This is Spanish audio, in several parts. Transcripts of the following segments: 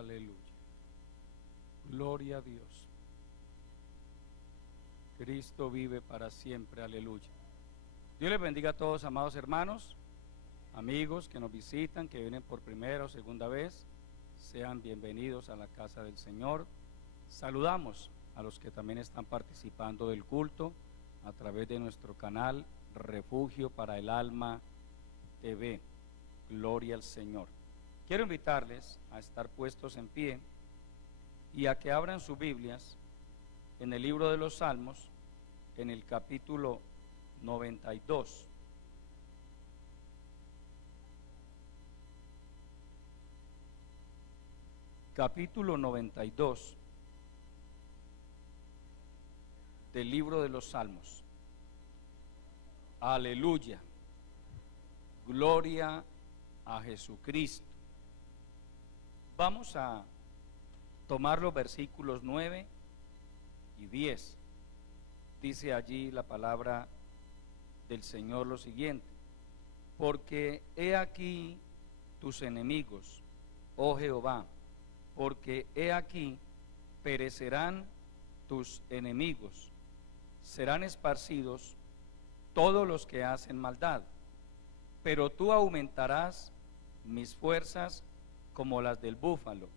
Aleluya. Gloria a Dios. Cristo vive para siempre. Aleluya. Dios les bendiga a todos, amados hermanos, amigos que nos visitan, que vienen por primera o segunda vez. Sean bienvenidos a la casa del Señor. Saludamos a los que también están participando del culto a través de nuestro canal Refugio para el Alma TV. Gloria al Señor. Quiero invitarles a estar puestos en pie y a que abran sus Biblias en el libro de los Salmos, en el capítulo 92. Capítulo 92 del libro de los Salmos. Aleluya. Gloria a Jesucristo. Vamos a tomar los versículos 9 y 10. Dice allí la palabra del Señor lo siguiente: porque he aquí tus enemigos, oh Jehová, porque he aquí perecerán tus enemigos, serán esparcidos todos los que hacen maldad, pero tú aumentarás mis fuerzas como las del búfalo,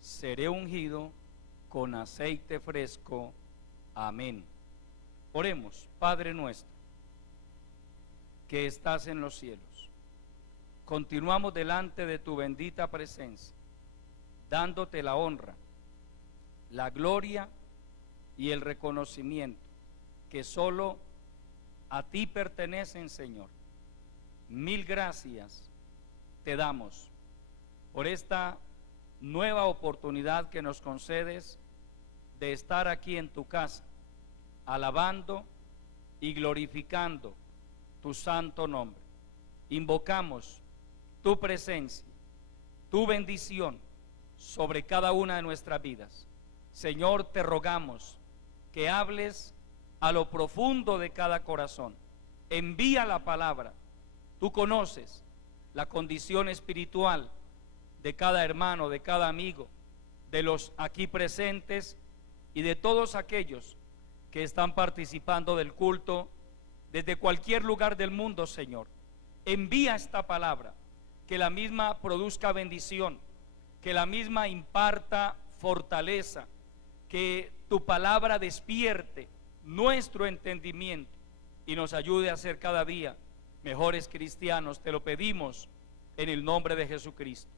seré ungido con aceite fresco. Amén. Oremos. Padre nuestro, que estás en los cielos, continuamos delante de tu bendita presencia, dándote la honra, la gloria y el reconocimiento que solo a ti pertenecen, Señor. Mil gracias te damos por esta nueva oportunidad que nos concedes de estar aquí en tu casa, alabando y glorificando tu santo nombre. Invocamos tu presencia, tu bendición sobre cada una de nuestras vidas. Señor, te rogamos que hables a lo profundo de cada corazón. Envía la palabra. Tú conoces la condición espiritual de cada hermano, de cada amigo, de los aquí presentes y de todos aquellos que están participando del culto desde cualquier lugar del mundo, Señor. Envía esta palabra, que la misma produzca bendición, que la misma imparta fortaleza, que tu palabra despierte nuestro entendimiento y nos ayude a ser cada día mejores cristianos. Te lo pedimos en el nombre de Jesucristo.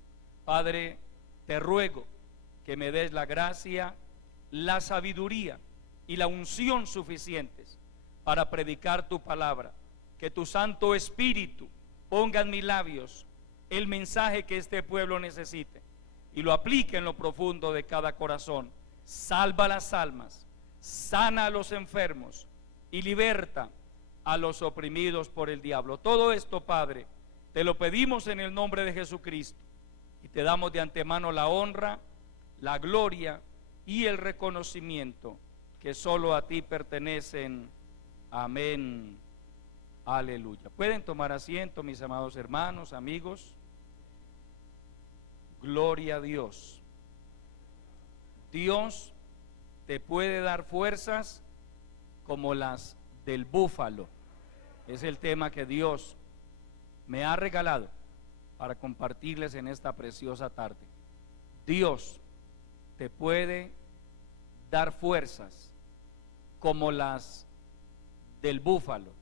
Padre, te ruego que me des la gracia, la sabiduría y la unción suficientes para predicar tu palabra. Que tu Santo Espíritu ponga en mis labios el mensaje que este pueblo necesite y lo aplique en lo profundo de cada corazón. Salva las almas, sana a los enfermos y liberta a los oprimidos por el diablo. Todo esto, Padre, te lo pedimos en el nombre de Jesucristo y te damos de antemano la honra, la gloria y el reconocimiento que solo a ti pertenecen. Amén. Aleluya. Pueden tomar asiento, mis amados hermanos, amigos. Gloria a Dios. Dios te puede dar fuerzas como las del búfalo. Es el tema que Dios me ha regalado para compartirles en esta preciosa tarde. Dios te puede dar fuerzas como las del búfalo.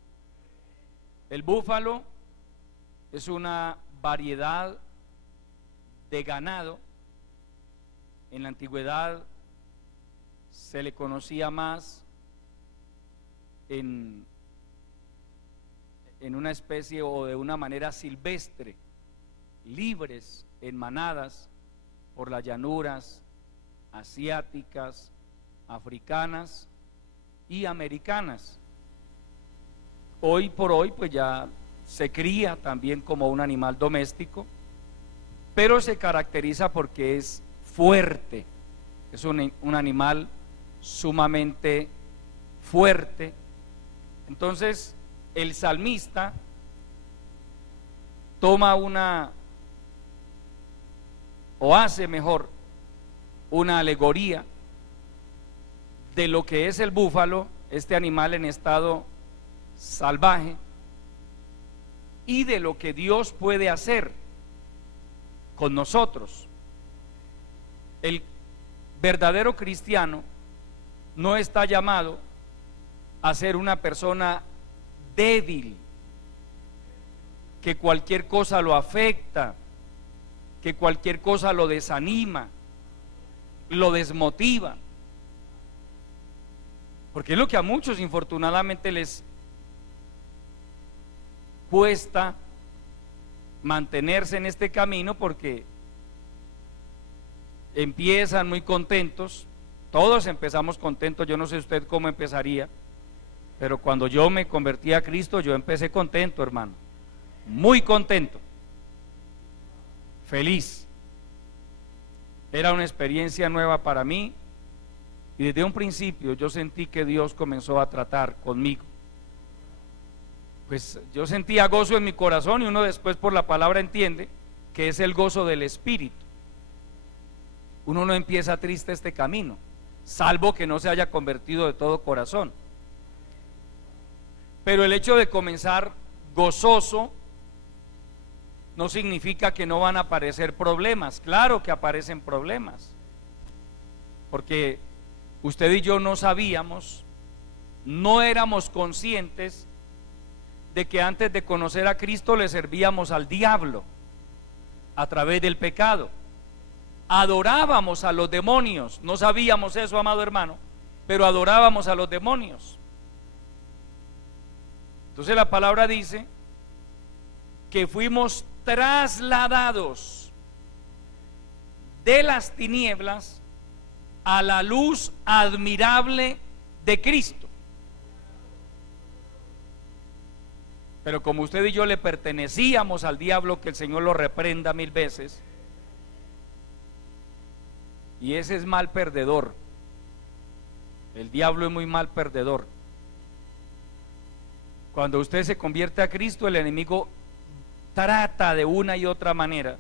El búfalo es una variedad de ganado. En la antigüedad se le conocía más en una especie o de una manera silvestre, libres en manadas por las llanuras asiáticas, africanas y americanas. Hoy por hoy pues ya se cría también como un animal doméstico, pero se caracteriza porque es fuerte, es un animal sumamente fuerte. Entonces el salmista toma o hace mejor una alegoría de lo que es el búfalo, este animal en estado salvaje, y de lo que Dios puede hacer con nosotros. El verdadero cristiano no está llamado a ser una persona débil, que cualquier cosa lo afecta, que cualquier cosa lo desanima, lo desmotiva, porque es lo que a muchos infortunadamente les cuesta mantenerse en este camino, porque empiezan muy contentos. Todos empezamos contentos. Yo no sé usted cómo empezaría, pero cuando yo me convertí a Cristo, yo empecé contento, hermano, muy contento, feliz. Era una experiencia nueva para mí, y desde un principio yo sentí que Dios comenzó a tratar conmigo. Pues yo sentía gozo en mi corazón, y uno después por la palabra entiende que es el gozo del Espíritu. Uno no empieza triste este camino, salvo que no se haya convertido de todo corazón. Pero el hecho de comenzar gozoso no significa que no van a aparecer problemas. Claro que aparecen problemas, porque usted y yo no sabíamos, no éramos conscientes de que antes de conocer a Cristo le servíamos al diablo a través del pecado. Adorábamos a los demonios. No sabíamos eso, amado hermano, pero adorábamos a los demonios. Entonces la palabra dice que fuimos trasladados de las tinieblas a la luz admirable de Cristo. Pero como usted y yo le pertenecíamos al diablo, que el Señor lo reprenda 1000 veces, y ese es mal perdedor. El diablo es muy mal perdedor. Cuando usted se convierte a Cristo, el enemigo trata de una y otra manera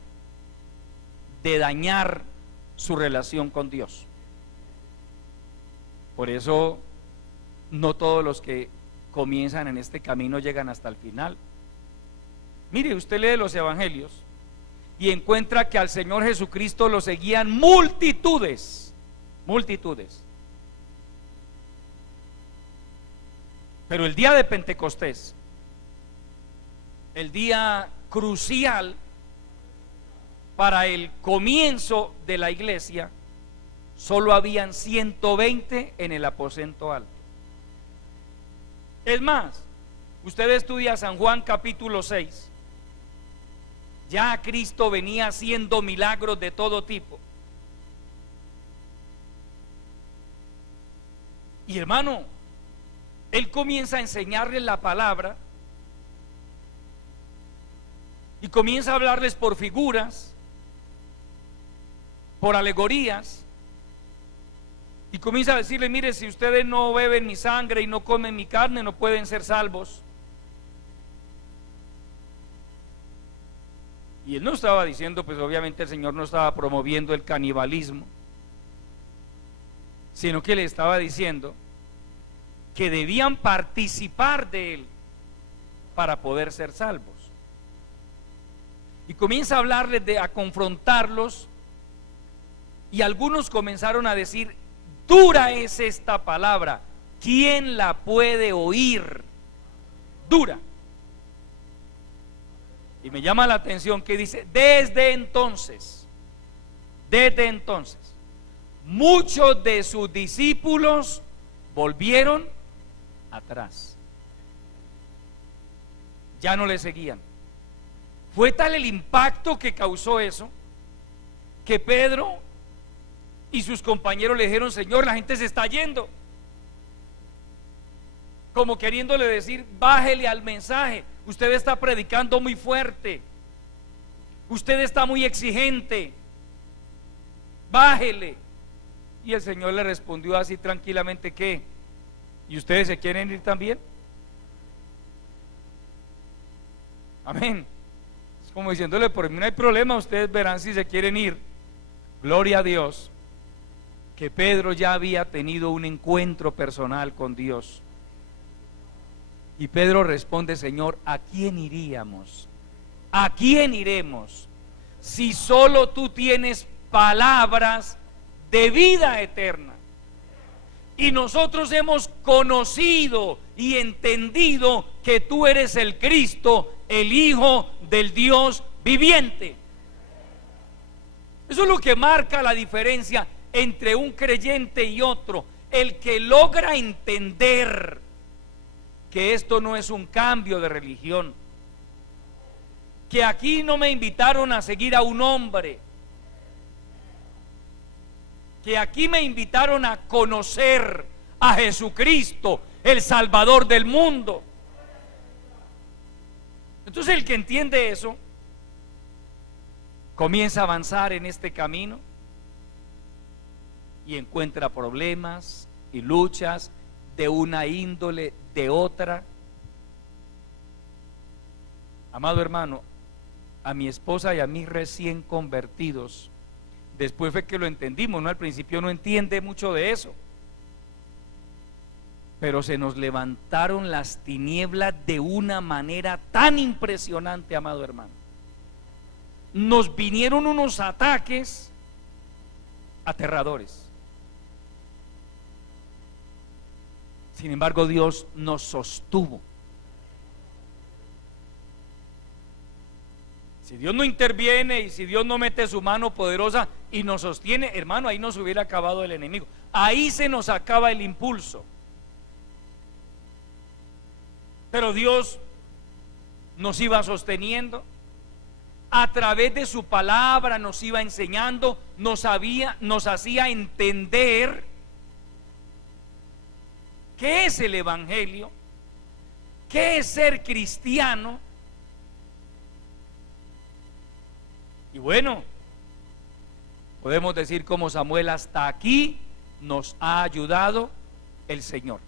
de dañar su relación con Dios. Por eso no todos los que comienzan en este camino llegan hasta el final. Mire, usted lee los evangelios y encuentra que al Señor Jesucristo lo seguían multitudes, multitudes. Pero el día de Pentecostés, el día crucial para el comienzo de la iglesia, solo habían 120 en el aposento alto. Es más, usted estudia San Juan capítulo 6, ya Cristo venía haciendo milagros de todo tipo. Y hermano, Él comienza a enseñarles la palabra y comienza a hablarles por figuras, por alegorías, y comienza a decirles: mire, si ustedes no beben mi sangre y no comen mi carne, no pueden ser salvos. Y Él no estaba diciendo, pues obviamente el Señor no estaba promoviendo el canibalismo, sino que le estaba diciendo que debían participar de Él para poder ser salvos. Y comienza a hablarles, a confrontarlos, y algunos comenzaron a decir: dura es esta palabra, ¿quién la puede oír? Dura. Y me llama la atención que dice: desde entonces, muchos de sus discípulos volvieron atrás, ya no le seguían. Fue tal el impacto que causó eso, que Pedro y sus compañeros le dijeron: Señor, la gente se está yendo, como queriéndole decir: bájele al mensaje, usted está predicando muy fuerte, usted está muy exigente, bájele. Y el Señor le respondió así tranquilamente: ¿qué? ¿Y ustedes se quieren ir también? Amén. Es como diciéndole: por mí no hay problema, ustedes verán si se quieren ir. Gloria a Dios. que Pedro ya había tenido un encuentro personal con Dios. Y Pedro responde: Señor, ¿a quién iríamos? ¿A quién iremos? Si solo tú tienes palabras de vida eterna. Y nosotros hemos conocido y entendido que tú eres el Cristo, el Hijo del Dios viviente. Eso es lo que marca la diferencia entre un creyente y otro. El que logra entender que esto no es un cambio de religión, que aquí no me invitaron a seguir a un hombre, que aquí me invitaron a conocer a Jesucristo, el Salvador del mundo. Entonces el que entiende eso comienza a avanzar en este camino y encuentra problemas y luchas de una índole, de otra. Amado hermano, a mi esposa y a mí recién convertidos, después fue que lo entendimos, ¿no? Al principio no entiende mucho de eso, pero se nos levantaron las tinieblas de una manera tan impresionante, amado hermano. Nos vinieron unos ataques aterradores. Sin embargo, Dios nos sostuvo. Si Dios no interviene y si Dios no mete su mano poderosa y nos sostiene, hermano, ahí nos hubiera acabado el enemigo. Ahí se nos acaba el impulso. Pero Dios nos iba sosteniendo. A través de su palabra nos iba enseñando, nos hacía entender qué es el evangelio, qué es ser cristiano. Y bueno, podemos decir como Samuel: hasta aquí nos ha ayudado el Señor.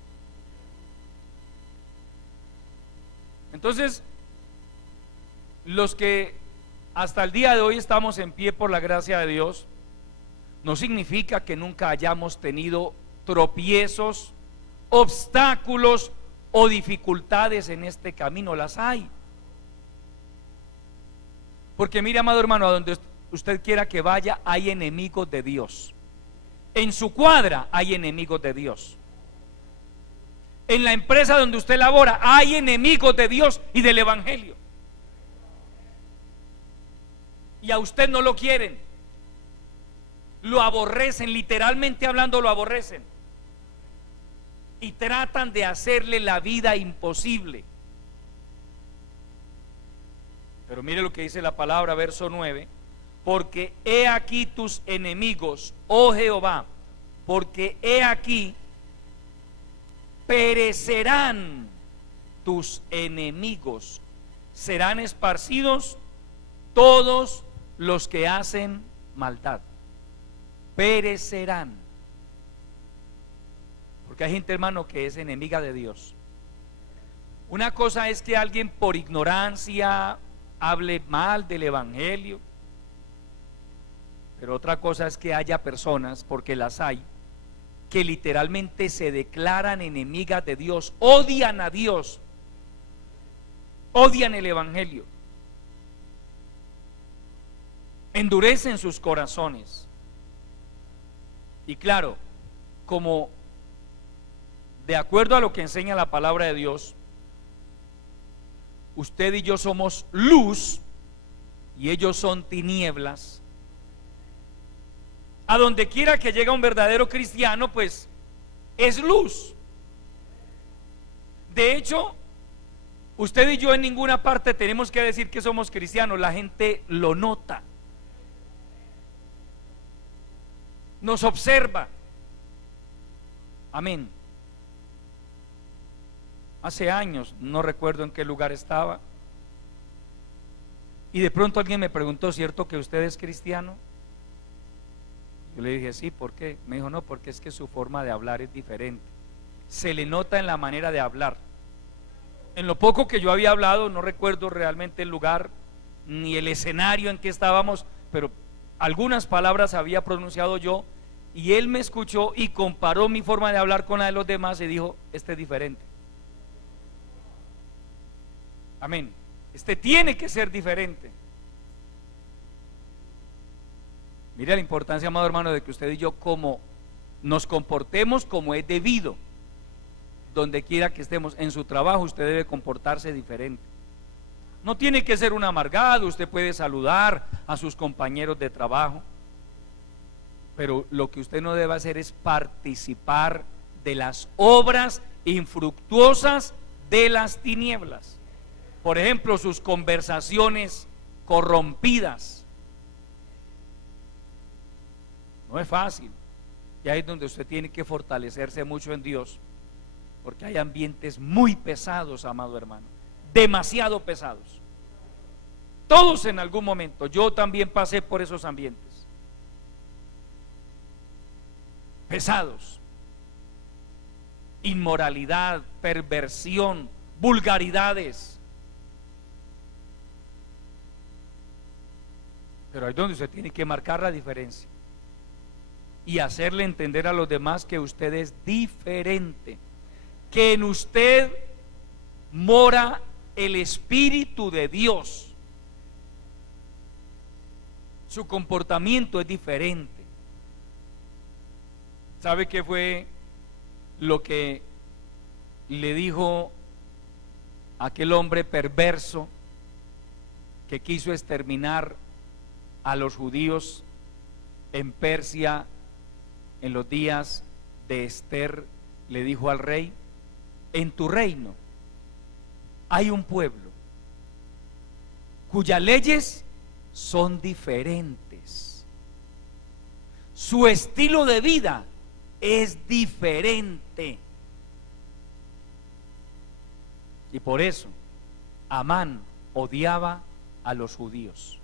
Entonces, los que hasta el día de hoy estamos en pie por la gracia de Dios, no significa que nunca hayamos tenido tropiezos, obstáculos o dificultades en este camino. Las hay. Porque mire, amado hermano, a donde usted quiera que vaya, hay enemigos de Dios. En su cuadra hay enemigos de Dios. En la empresa donde usted labora hay enemigos de Dios y del evangelio. Y a usted no lo quieren, lo aborrecen, literalmente hablando lo aborrecen, y tratan de hacerle la vida imposible. Pero mire lo que dice la palabra, verso 9: porque he aquí tus enemigos, oh Jehová, porque he aquí perecerán tus enemigos, serán esparcidos todos los que hacen maldad. Perecerán. Porque hay gente, hermano, que es enemiga de Dios. Una cosa es que alguien por ignorancia hable mal del evangelio, pero otra cosa es que haya personas, porque las hay, que literalmente se declaran enemigas de Dios, odian a Dios, odian el evangelio, endurecen sus corazones. Y claro, como de acuerdo a lo que enseña la palabra de Dios, usted y yo somos luz y ellos son tinieblas. A donde quiera que llegue un verdadero cristiano, pues es luz. De hecho, usted y yo en ninguna parte tenemos que decir que somos cristianos, la gente lo nota, nos observa. Amén. Hace años, no recuerdo en qué lugar estaba, y de pronto alguien me preguntó: ¿cierto que usted es cristiano? Yo le dije: sí. ¿Por qué? Me dijo: no, porque es que su forma de hablar es diferente, se le nota en la manera de hablar. En lo poco que yo había hablado, no recuerdo realmente el lugar ni el escenario en que estábamos, pero algunas palabras había pronunciado yo, Y él me escuchó y comparó mi forma de hablar con la de los demás y dijo: este es diferente. Amén. Este tiene que ser diferente. Mire la importancia, amado hermano, de que usted y yo como nos comportemos como es debido. Donde quiera que estemos, en su trabajo usted debe comportarse diferente. No tiene que ser un amargado, usted puede saludar a sus compañeros de trabajo, pero lo que usted no debe hacer es participar de las obras infructuosas de las tinieblas. Por ejemplo, sus conversaciones corrompidas. No es fácil, y ahí es donde usted tiene que fortalecerse mucho en Dios, porque hay ambientes muy pesados, amado hermano, demasiado pesados. Todos en algún momento, yo también pasé por esos ambientes pesados. Inmoralidad, perversión, vulgaridades. Pero ahí es donde usted tiene que marcar la diferencia y hacerle entender a los demás que usted es diferente, que en usted mora el Espíritu de Dios. Su comportamiento es diferente. ¿Sabe qué fue lo que le dijo aquel hombre perverso que quiso exterminar a los judíos en Persia en los días de Esther? Le dijo al rey: en tu reino hay un pueblo cuyas leyes son diferentes, su estilo de vida es diferente, y por eso Amán odiaba a los judíos,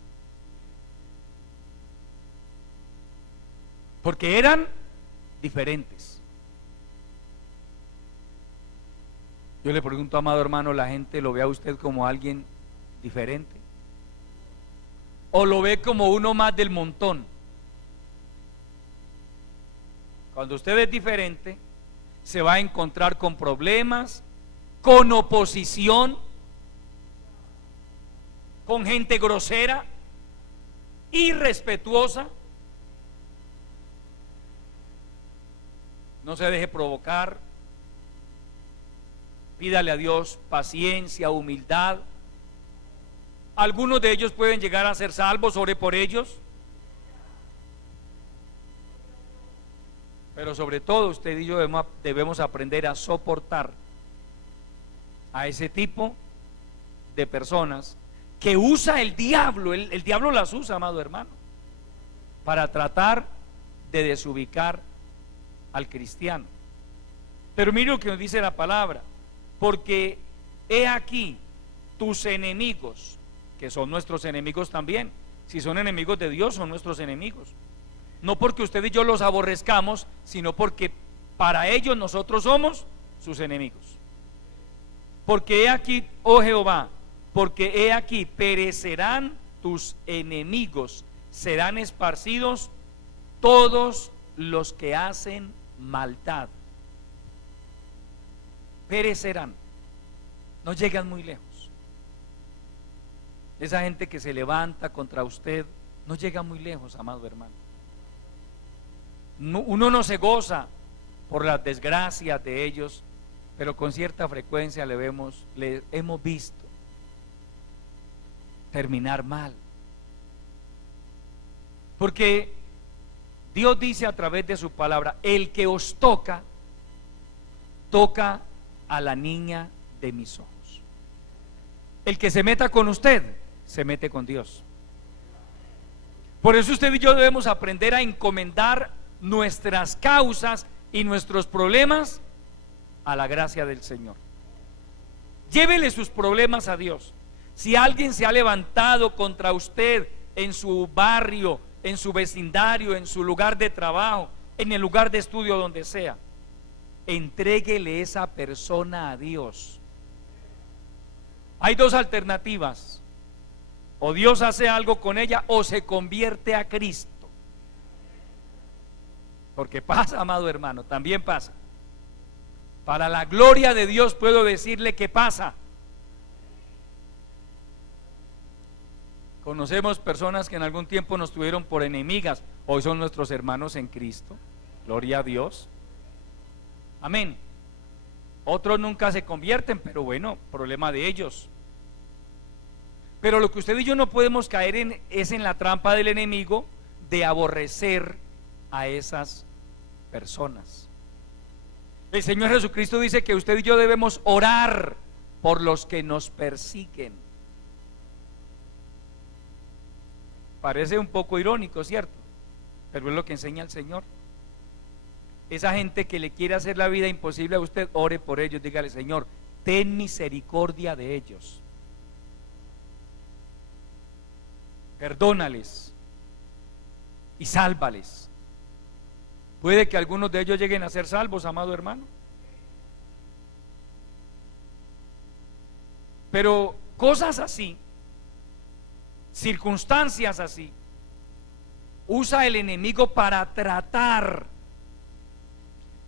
porque eran diferentes. Yo le pregunto, amado hermano, ¿la gente lo ve a usted como alguien diferente? ¿O lo ve como uno más del montón? Cuando usted es diferente, se va a encontrar con problemas, con oposición, con gente grosera, irrespetuosa. No se deje provocar. Pídale a Dios paciencia, humildad. Algunos de ellos pueden llegar a ser salvos, ore por ellos. Pero sobre todo usted y yo debemos aprender a soportar a ese tipo de personas que usa el diablo. El diablo las usa, amado hermano, para tratar de desubicar al cristiano. Pero mire lo que nos dice la palabra: porque he aquí tus enemigos, que son nuestros enemigos también. Si son enemigos de Dios, son nuestros enemigos. No porque usted y yo los aborrezcamos, sino porque para ellos nosotros somos sus enemigos. Porque he aquí, oh Jehová, porque he aquí perecerán tus enemigos, serán esparcidos todos los que hacen maldad. Perecerán, no llegan muy lejos. Esa gente que se levanta contra usted no llega muy lejos, amado hermano. Uno no se goza por las desgracias de ellos, pero con cierta frecuencia le hemos visto terminar mal. Porque Dios dice a través de su palabra: el que os toca, toca a la niña de mis ojos. El que se meta con usted, se mete con Dios. Por eso usted y yo debemos aprender a encomendar nuestras causas y nuestros problemas a la gracia del Señor. Llévele sus problemas a Dios. Si alguien se ha levantado contra usted en su barrio, en su vecindario, en su lugar de trabajo, en el lugar de estudio, donde sea, entréguele esa persona a Dios. Hay dos alternativas: o Dios hace algo con ella, o se convierte a Cristo. Porque pasa, amado hermano, también pasa. Para la gloria de Dios puedo decirle que pasa. Conocemos personas que en algún tiempo nos tuvieron por enemigas, hoy son nuestros hermanos en Cristo. Gloria a Dios. Amén. Otros nunca se convierten, pero bueno, problema de ellos. Pero lo que usted y yo no podemos caer es en la trampa del enemigo de aborrecer a esas personas. El Señor Jesucristo dice que usted y yo debemos orar por los que nos persiguen. Parece un poco irónico, ¿cierto? Pero es lo que enseña el Señor. Esa gente que le quiere hacer la vida imposible a usted, ore por ellos, dígale: Señor, ten misericordia de ellos, perdónales y sálvales. Puede que algunos de ellos lleguen a ser salvos, amado hermano. Pero cosas así, circunstancias así, usa el enemigo para tratar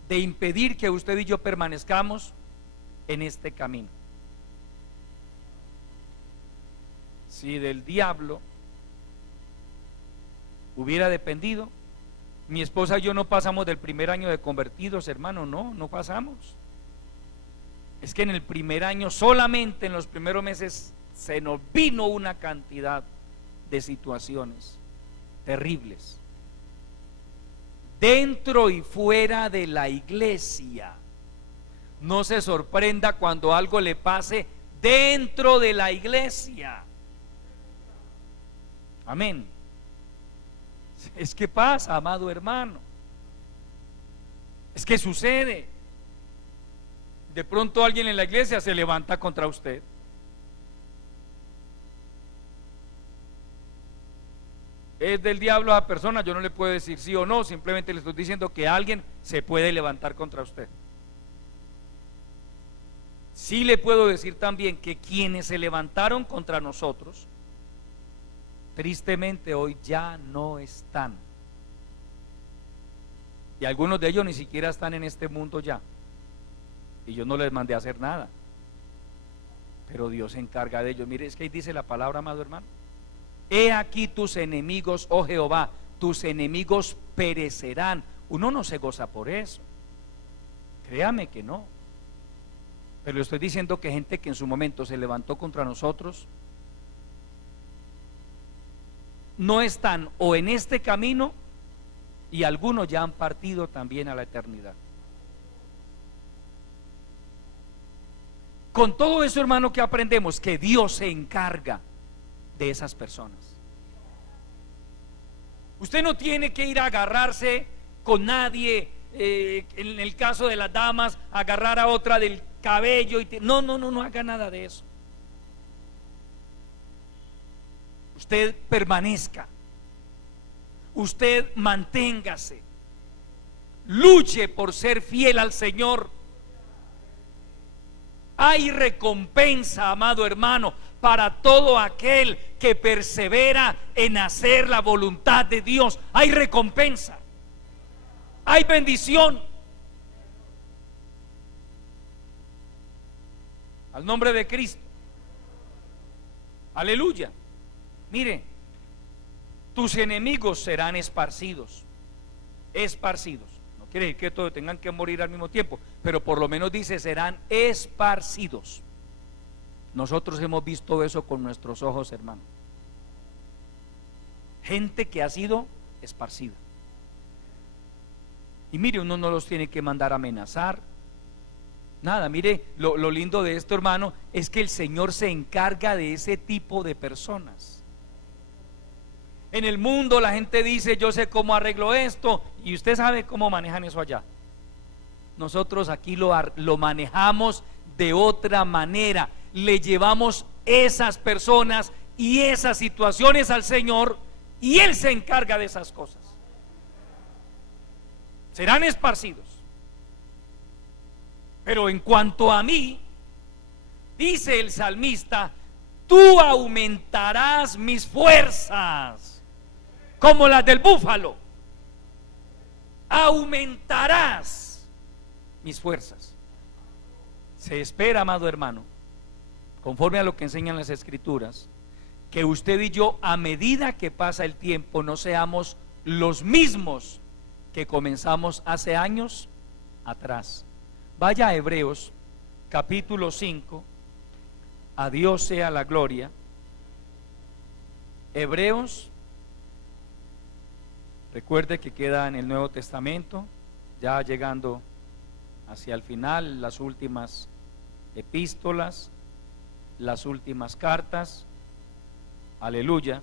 de impedir que usted y yo permanezcamos en este camino. Si del diablo hubiera dependido, mi esposa y yo no pasamos del primer año de convertidos, hermano, no pasamos. Es que en el primer año, solamente en los primeros meses, se nos vino una cantidad de situaciones terribles, dentro y fuera de la iglesia. No se sorprenda cuando algo le pase dentro de la iglesia. Amén. Es que pasa, amado hermano. Es que sucede. De pronto alguien en la iglesia se levanta contra usted. Es del diablo a persona, yo no le puedo decir sí o no, simplemente le estoy diciendo que alguien se puede levantar contra usted. Sí le puedo decir también que quienes se levantaron contra nosotros, tristemente hoy ya no están. Y algunos de ellos ni siquiera están en este mundo ya. Y yo no les mandé a hacer nada. Pero Dios se encarga de ellos. Mire, es que ahí dice la palabra, amado hermano: he aquí tus enemigos, oh Jehová, tus enemigos perecerán. Uno no se goza por eso, créame que no. Pero le estoy diciendo que gente que en su momento se levantó contra nosotros no están o en este camino, y algunos ya han partido también a la eternidad. Con todo eso, hermano, que aprendemos que Dios se encarga de esas personas. Usted no tiene que ir a agarrarse con nadie, en el caso de las damas, agarrar a otra del cabello no haga nada de eso. Usted permanezca, usted manténgase, luche por ser fiel al Señor. Hay recompensa, amado hermano, para todo aquel que persevera en hacer la voluntad de Dios. Hay recompensa, hay bendición. Al nombre de Cristo. Aleluya. Mire, tus enemigos serán esparcidos. Esparcidos. No quiere decir que todos tengan que morir al mismo tiempo, pero por lo menos dice serán esparcidos. Nosotros hemos visto eso con nuestros ojos, hermano. Gente que ha sido esparcida. Y mire, uno no los tiene que mandar a amenazar. Nada, mire, lo lindo de esto, hermano, es que el Señor se encarga de ese tipo de personas. En el mundo la gente dice: yo sé cómo arreglo esto, y usted sabe cómo manejan eso allá. Nosotros aquí lo manejamos de otra manera. Le llevamos esas personas y esas situaciones al Señor, y Él se encarga de esas cosas. Serán esparcidos. Pero en cuanto a mí, dice el salmista: tú aumentarás mis fuerzas como las del búfalo. aumentarás mis fuerzas. Se espera, amado hermano, conforme a lo que enseñan las Escrituras, que usted y yo, a medida que pasa el tiempo, no seamos los mismos que comenzamos hace años atrás. Vaya a Hebreos capítulo 5. A Dios sea la gloria. Hebreos, recuerde que queda en el Nuevo Testamento, ya llegando hacia el final, las últimas epístolas, las últimas cartas. Aleluya.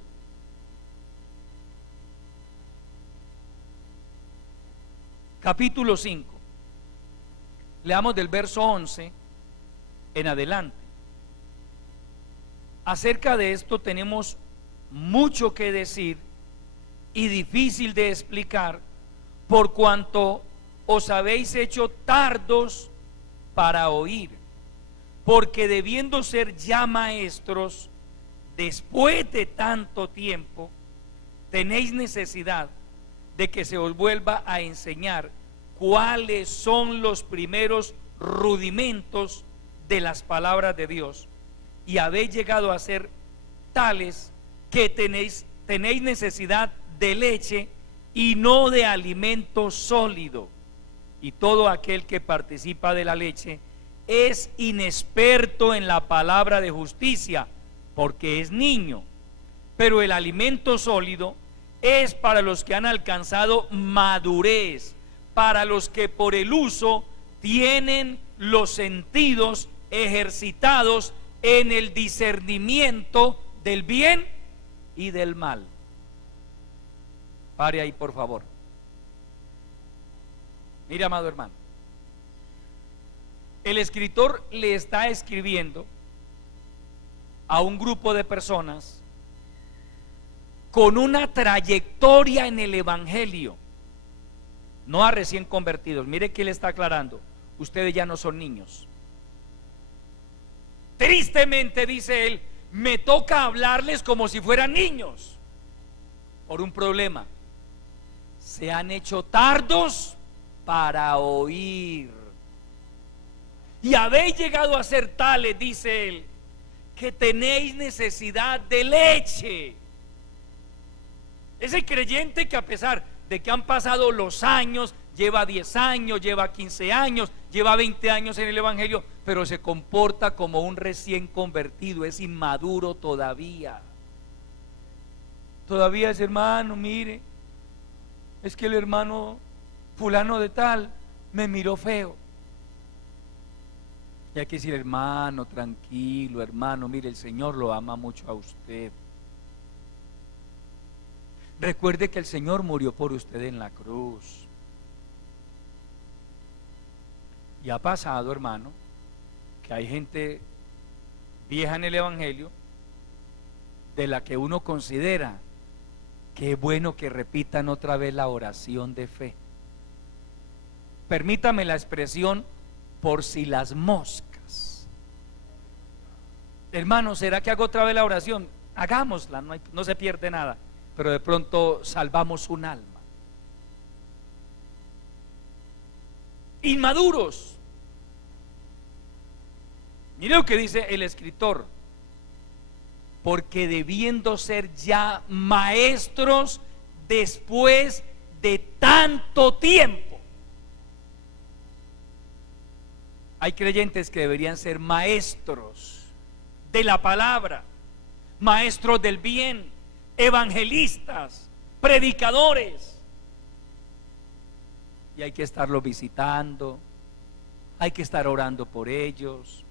Capítulo 5. Leamos del verso 11 en adelante. Acerca de esto tenemos mucho que decir y difícil de explicar, por cuanto os habéis hecho tardos para oír, porque debiendo ser ya maestros, después de tanto tiempo, tenéis necesidad de que se os vuelva a enseñar cuáles son los primeros rudimentos de las palabras de Dios, y habéis llegado a ser tales que tenéis necesidad de leche y no de alimento sólido. Y todo aquel que participa de la leche es inexperto en la palabra de justicia, porque es niño. Pero el alimento sólido es para los que han alcanzado madurez, para los que por el uso tienen los sentidos ejercitados en el discernimiento del bien y del mal. Pare ahí, por favor. Mire, amado hermano, el escritor le está escribiendo a un grupo de personas con una trayectoria en el evangelio, no a recién convertidos. Mire que él está aclarando: ustedes ya no son niños. Tristemente, dice él, me toca hablarles como si fueran niños, por un problema: se han hecho tardos para oír, y habéis llegado a ser tales, dice él, que tenéis necesidad de leche. Ese creyente que, a pesar de que han pasado los años, lleva 10 años, lleva 15 años, lleva 20 años en el evangelio, pero se comporta como un recién convertido, es inmaduro todavía. Todavía es: hermano, mire, es que el hermano fulano de tal me miró feo. Y hay que decir: hermano, tranquilo, hermano, mire, el Señor lo ama mucho a usted. Recuerde que el Señor murió por usted en la cruz. Y ha pasado, hermano, que hay gente vieja en el evangelio de la que uno considera que es bueno que repitan otra vez la oración de fe. Permítame la expresión: por si las moscas. Hermano, ¿será que hago otra vez la oración? Hagámosla, no se pierde nada, pero de pronto salvamos un alma. Inmaduros. Mire lo que dice el escritor: porque debiendo ser ya maestros después de tanto tiempo. Hay creyentes que deberían ser maestros de la palabra, maestros del bien, evangelistas, predicadores, y hay que estarlos visitando, hay que estar orando por ellos,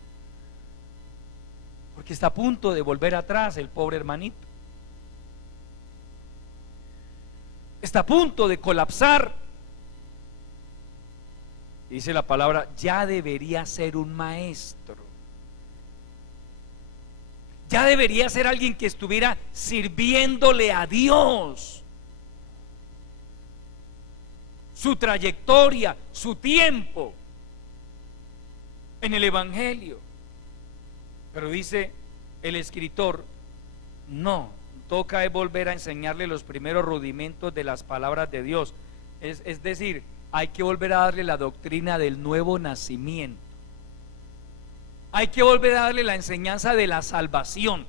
porque está a punto de volver atrás el pobre hermanito, está a punto de colapsar. Dice la palabra: ya debería ser un maestro, ya debería ser alguien que estuviera sirviéndole a Dios. Su trayectoria, su tiempo en el evangelio. Pero dice el escritor: no, toca es volver a enseñarle los primeros rudimentos de las palabras de Dios. Es decir, hay que volver a darle la doctrina del nuevo nacimiento. Hay que volver a darle la enseñanza de la salvación.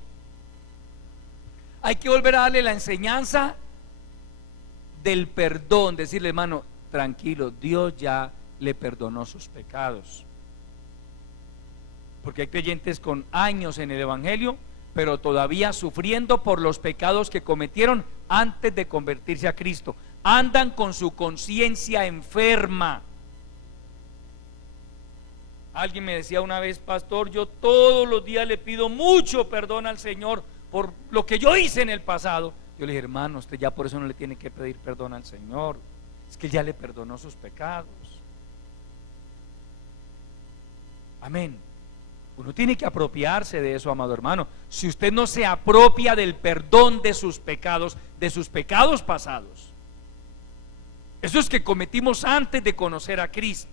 Hay que volver a darle la enseñanza del perdón. Decirle, hermano, tranquilo, Dios ya le perdonó sus pecados. Porque hay creyentes con años en el evangelio, pero todavía sufriendo por los pecados que cometieron antes de convertirse a Cristo. Andan con su conciencia enferma. Alguien me decía una vez, pastor, yo todos los días le pido mucho perdón al Señor por lo que yo hice en el pasado. Yo le dije, hermano, usted ya por eso no le tiene que pedir perdón al Señor, es que Él ya le perdonó sus pecados. Amén. Uno tiene que apropiarse de eso, amado hermano. Si usted no se apropia del perdón de sus pecados pasados, esos que cometimos antes de conocer a Cristo.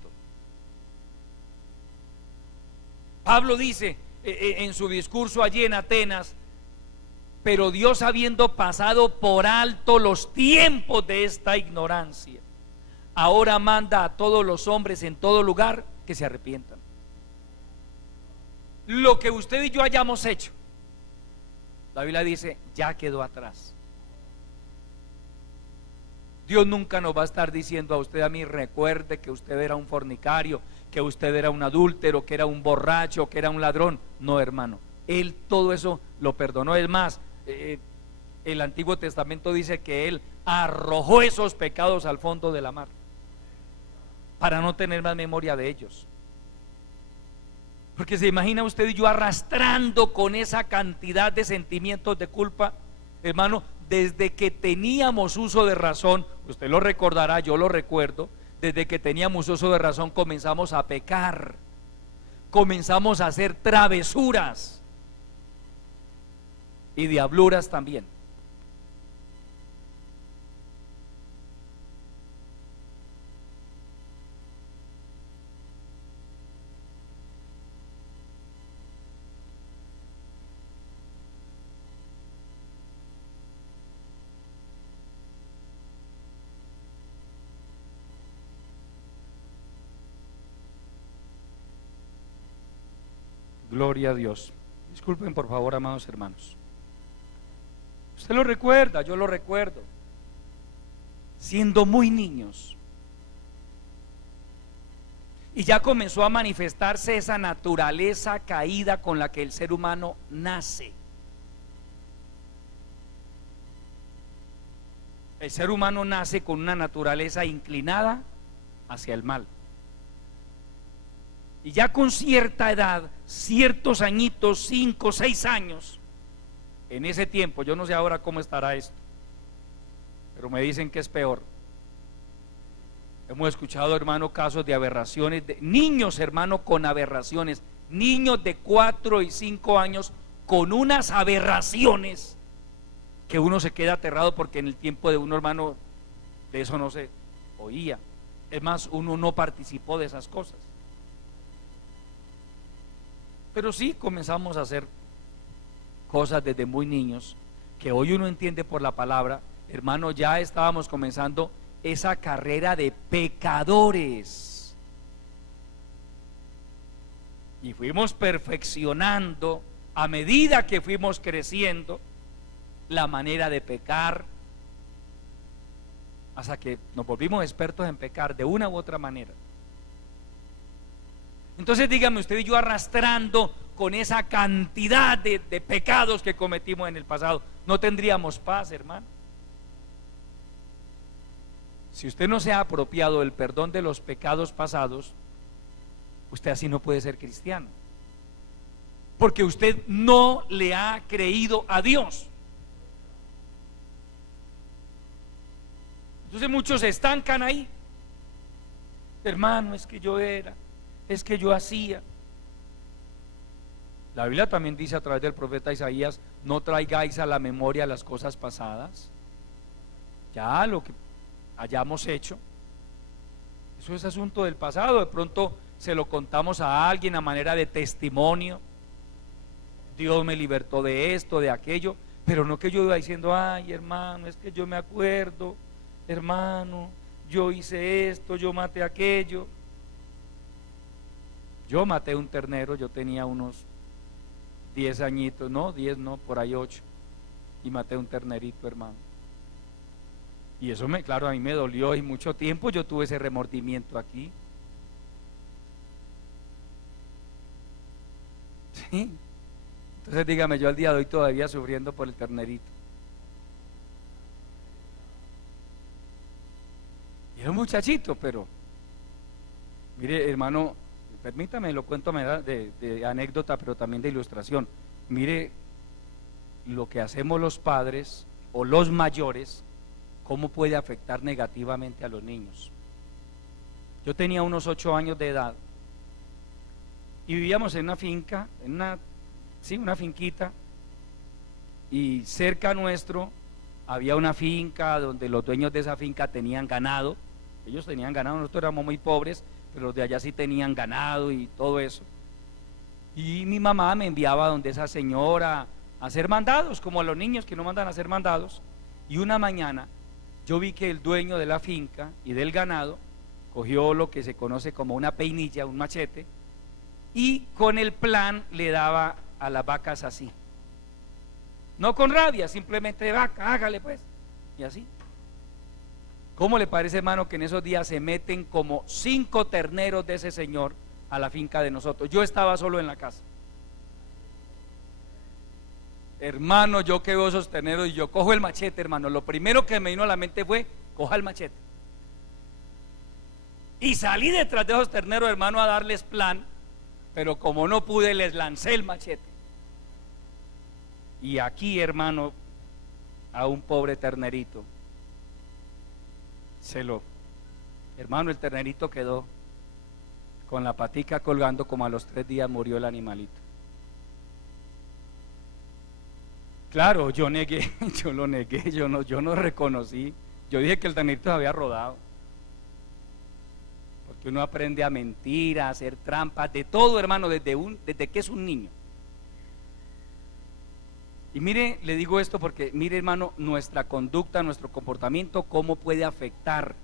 Pablo dice en su discurso allí en Atenas, pero Dios, habiendo pasado por alto los tiempos de esta ignorancia, ahora manda a todos los hombres en todo lugar que se arrepientan. Lo que usted y yo hayamos hecho, la Biblia dice, ya quedó atrás. Dios nunca nos va a estar diciendo a usted, a mí, recuerde que usted era un fornicario, que usted era un adúltero, que era un borracho, que era un ladrón. No, hermano, Él todo eso lo perdonó. Es más, el Antiguo Testamento dice que Él arrojó esos pecados al fondo de la mar para no tener más memoria de ellos. Porque se imagina usted y yo arrastrando con esa cantidad de sentimientos de culpa, hermano, desde que teníamos uso de razón. Usted lo recordará, yo lo recuerdo. Desde que teníamos uso de razón comenzamos a pecar, comenzamos a hacer travesuras y diabluras también. Gloria a Dios. Disculpen por favor, amados hermanos. Usted lo recuerda, yo lo recuerdo. Siendo muy niños. Y ya comenzó a manifestarse esa naturaleza caída con la que el ser humano nace. El ser humano nace con una naturaleza inclinada hacia el mal. Y ya con cierta edad, ciertos añitos, 5, 6 años, en ese tiempo, yo no sé ahora cómo estará esto, pero me dicen que es peor. Hemos escuchado, hermano, casos de aberraciones, de niños, hermano, con aberraciones, niños de 4 y 5 años con unas aberraciones que uno se queda aterrado, porque en el tiempo de uno, hermano, de eso no se oía. Es más, uno no participó de esas cosas. Pero sí comenzamos a hacer cosas desde muy niños, que hoy uno entiende por la palabra, hermano, ya estábamos comenzando esa carrera de pecadores. Y fuimos perfeccionando, a medida que fuimos creciendo, la manera de pecar, hasta que nos volvimos expertos en pecar de una u otra manera. Entonces dígame usted y yo arrastrando con esa cantidad de pecados que cometimos en el pasado, no tendríamos paz, hermano. Si usted no se ha apropiado del perdón de los pecados pasados, usted así no puede ser cristiano, porque usted no le ha creído a Dios. Entonces muchos se estancan ahí. Hermano, es que yo era, es que yo hacía. La Biblia también dice a través del profeta Isaías, no traigáis a la memoria las cosas pasadas. Ya lo que hayamos hecho, eso es asunto del pasado. De pronto se lo contamos a alguien a manera de testimonio. Dios me libertó de esto, de aquello, pero no que yo iba diciendo, ay hermano, es que yo me acuerdo, hermano, yo hice esto, yo maté aquello. Yo maté un ternero, yo tenía unos 10 añitos, no, 10 no, por ahí 8, y maté un ternerito, hermano. Y eso claro, a mí me dolió, y mucho tiempo yo tuve ese remordimiento aquí. Sí. Entonces dígame, yo al día de hoy todavía sufriendo por el ternerito. Y era un muchachito, pero mire, hermano, permítame, lo cuento de anécdota, pero también de ilustración. Mire lo que hacemos los padres o los mayores, cómo puede afectar negativamente a los niños. Yo tenía unos 8 años de edad y vivíamos en una finca, una finquita, y cerca nuestro había una finca donde los dueños de esa finca tenían ganado. Ellos tenían ganado, nosotros éramos muy pobres, pero los de allá sí tenían ganado y todo eso. Y mi mamá me enviaba donde esa señora a hacer mandados, como a los niños que no mandan a hacer mandados. Y una mañana yo vi que el dueño de la finca y del ganado cogió lo que se conoce como una peinilla, un machete, y con el plan le daba a las vacas así. No con rabia, simplemente vaca, hágale pues. Y así. ¿Cómo le parece, hermano, que en esos días se meten como 5 terneros de ese señor a la finca de nosotros? Yo estaba solo en la casa. Hermano, yo que veo esos terneros y yo cojo el machete, hermano. Lo primero que me vino a la mente fue, coja el machete. Y salí detrás de esos terneros, hermano, a darles plan, pero como no pude, les lancé el machete. Y aquí, hermano, a un pobre ternerito, hermano, el ternerito quedó con la patica colgando, como a los 3 días murió el animalito. Claro, yo negué, yo lo negué, yo no reconocí. Yo dije que el ternerito se había rodado. Porque uno aprende a mentir, a hacer trampas, de todo, hermano, desde que es un niño. Y mire, le digo esto porque, mire, hermano, nuestra conducta, nuestro comportamiento, cómo puede afectar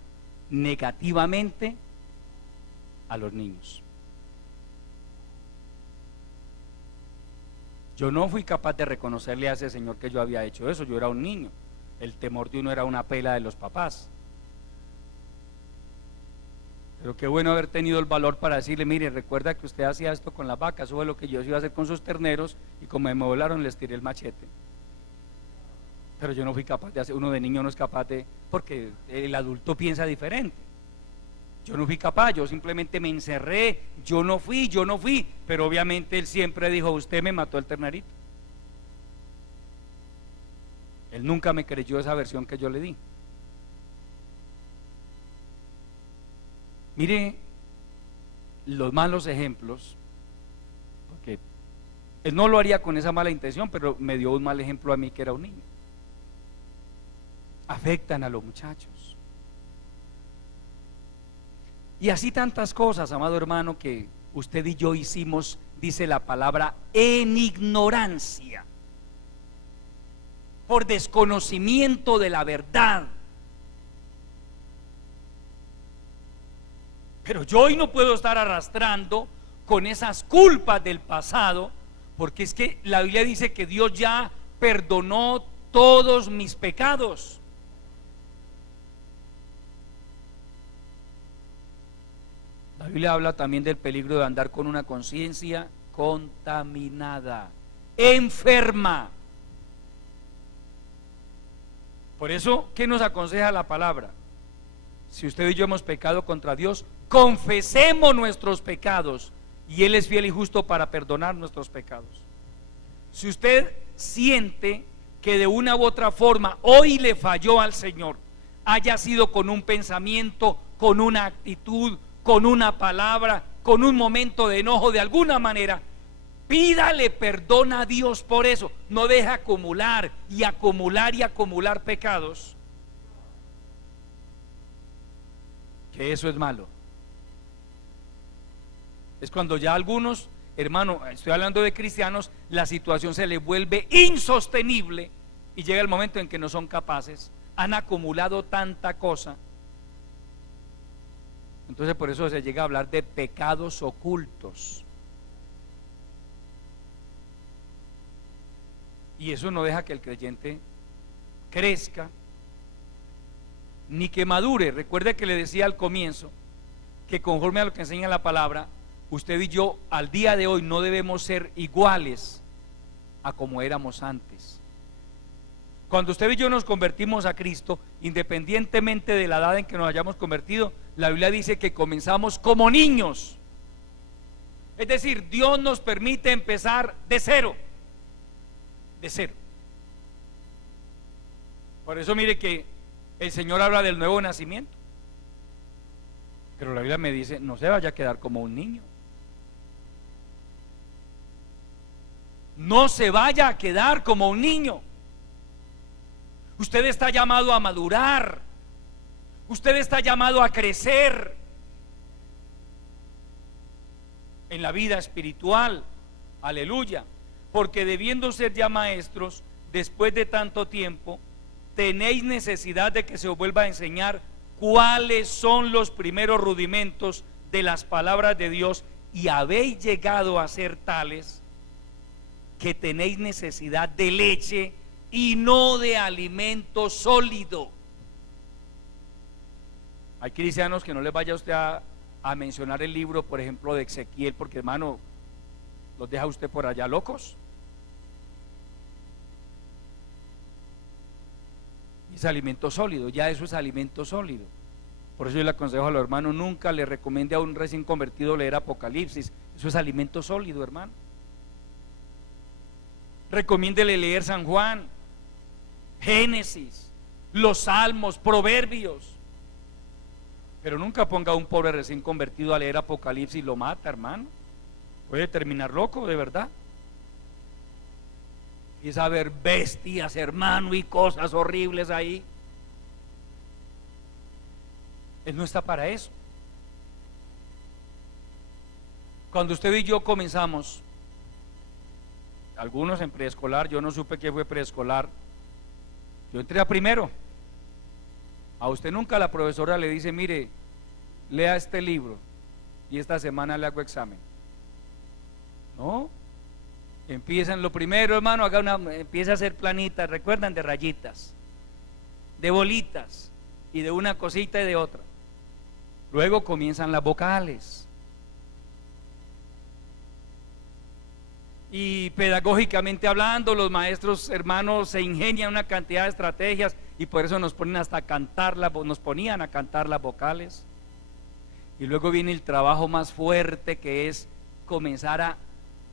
negativamente a los niños. Yo no fui capaz de reconocerle a ese señor que yo había hecho eso, yo era un niño. El temor de uno era una pela de los papás. Pero qué bueno haber tenido el valor para decirle, mire, recuerda que usted hacía esto con las vacas, eso es lo que yo iba a hacer con sus terneros, y como me volaron les tiré el machete. Pero yo no fui capaz de hacer, uno de niño no es capaz de, porque el adulto piensa diferente. Yo no fui capaz, yo simplemente me encerré, yo no fui, pero obviamente él siempre dijo, usted me mató el ternerito. Él nunca me creyó esa versión que yo le di. Mire los malos ejemplos, porque él no lo haría con esa mala intención, pero me dio un mal ejemplo a mí que era un niño. Afectan a los muchachos. Y así tantas cosas, amado hermano, que usted y yo hicimos, dice la palabra, en ignorancia, por desconocimiento de la verdad. Pero yo hoy no puedo estar arrastrando con esas culpas del pasado, porque es que la Biblia dice que Dios ya perdonó todos mis pecados. La Biblia habla también del peligro de andar con una conciencia contaminada, enferma. Por eso, ¿qué nos aconseja la palabra? Si usted y yo hemos pecado contra Dios, confesemos nuestros pecados y Él es fiel y justo para perdonar nuestros pecados. Si usted siente que de una u otra forma hoy le falló al Señor, haya sido con un pensamiento, con una actitud, con una palabra, con un momento de enojo, de alguna manera, pídale perdón a Dios por eso. No deje acumular y acumular y acumular pecados, que eso es malo. Es cuando ya algunos, hermano, estoy hablando de cristianos, la situación se les vuelve insostenible y llega el momento en que no son capaces, han acumulado tanta cosa Entonces por eso se llega a hablar de pecados ocultos. Y eso no deja que el creyente crezca ni que madure. Recuerde que le decía al comienzo que conforme a lo que enseña la palabra, usted y yo al día de hoy no debemos ser iguales a como éramos antes. Cuando usted y yo nos convertimos a Cristo, independientemente de la edad en que nos hayamos convertido, la Biblia dice que comenzamos como niños. Es decir, Dios nos permite empezar de cero. De cero. Por eso mire que el Señor habla del nuevo nacimiento. Pero la Biblia me dice, no se vaya a quedar como un niño. No se vaya a quedar como un niño. Usted está llamado a madurar. Usted está llamado a crecer en la vida espiritual. Aleluya. Porque debiendo ser ya maestros, después de tanto tiempo, tenéis necesidad de que se os vuelva a enseñar cuáles son los primeros rudimentos de las palabras de Dios, y habéis llegado a ser tales que tenéis necesidad de leche y no de alimento sólido. Hay cristianos que no les vaya usted a mencionar el libro, por ejemplo, de Ezequiel, porque hermano, los deja usted por allá locos. Es alimento sólido, ya eso es alimento sólido. Por eso yo le aconsejo a los hermanos, nunca le recomiende a un recién convertido leer Apocalipsis. Eso es alimento sólido, hermano. Recomiéndele leer San Juan, Génesis, los Salmos, Proverbios. Pero nunca ponga a un pobre recién convertido a leer Apocalipsis y lo mata, hermano. Puede terminar loco, de verdad. Empieza a ver bestias, hermano, y cosas horribles ahí. Él no está para eso. Cuando usted y yo comenzamos, algunos en preescolar, yo no supe qué fue preescolar, yo entré a primero. A usted nunca la profesora le dice, mire, lea este libro y esta semana le hago examen. No. Empiezan lo primero, hermano, empieza a hacer planitas, recuerdan, de rayitas, de bolitas y de una cosita y de otra. Luego comienzan las vocales. Y pedagógicamente hablando, los maestros, hermanos, se ingenian una cantidad de estrategias y por eso nos ponen hasta a cantar, nos ponían a cantar las vocales. Y luego viene el trabajo más fuerte, que es comenzar a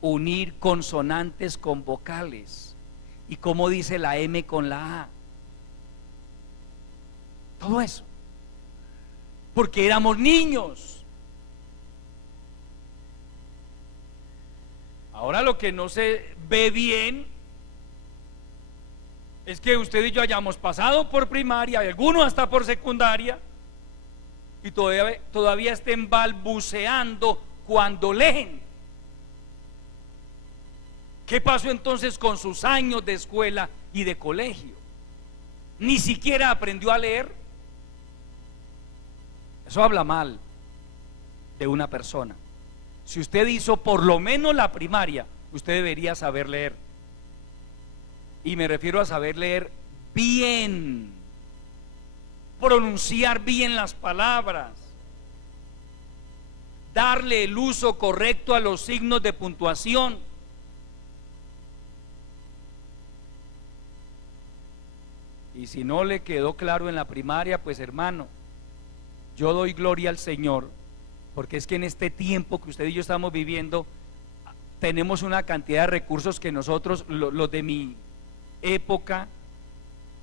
unir consonantes con vocales. Y cómo dice la M con la A. Todo eso. Porque éramos niños. Ahora lo que no se ve bien es que usted y yo hayamos pasado por primaria, y algunos hasta por secundaria, y todavía estén balbuceando cuando leen. ¿Qué pasó entonces con sus años de escuela y de colegio? Ni siquiera aprendió a leer. Eso habla mal de una persona. Si usted hizo por lo menos la primaria, usted debería saber leer. Y me refiero a saber leer bien, pronunciar bien las palabras, darle el uso correcto a los signos de puntuación. Y si no le quedó claro en la primaria, pues hermano, yo doy gloria al Señor, porque es que en este tiempo que usted y yo estamos viviendo, tenemos una cantidad de recursos que nosotros, los de mi época,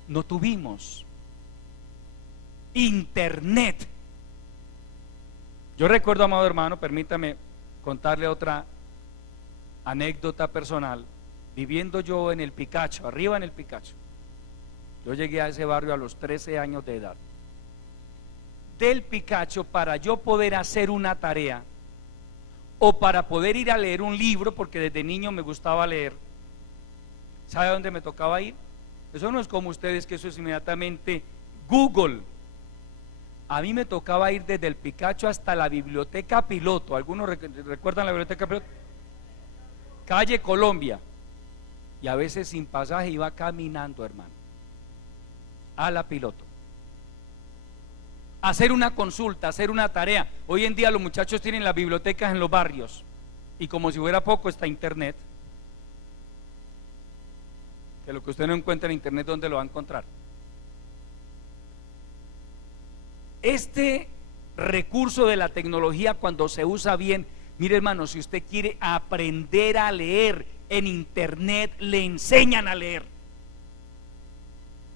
no tuvimos. Internet. Yo recuerdo, amado hermano, permítame contarle otra anécdota personal. Viviendo yo en el Picacho, arriba en el Picacho, yo llegué a ese barrio a los 13 años de edad. Del Picacho, para yo poder hacer una tarea o para poder ir a leer un libro, porque desde niño me gustaba leer, ¿sabe a dónde me tocaba ir? Eso no es como ustedes, que eso es inmediatamente Google. A mí me tocaba ir desde el Picacho hasta la Biblioteca Piloto. ¿Algunos recuerdan la Biblioteca Piloto? Calle Colombia. Y a veces sin pasaje iba caminando, hermano, a la Piloto. Hacer una consulta, hacer una tarea. Hoy en día los muchachos tienen las bibliotecas en los barrios. Y como si fuera poco, está internet. Que lo que usted no encuentra en internet, ¿dónde lo va a encontrar? Este recurso de la tecnología, cuando se usa bien, mire hermano, si usted quiere aprender a leer en internet, le enseñan a leer.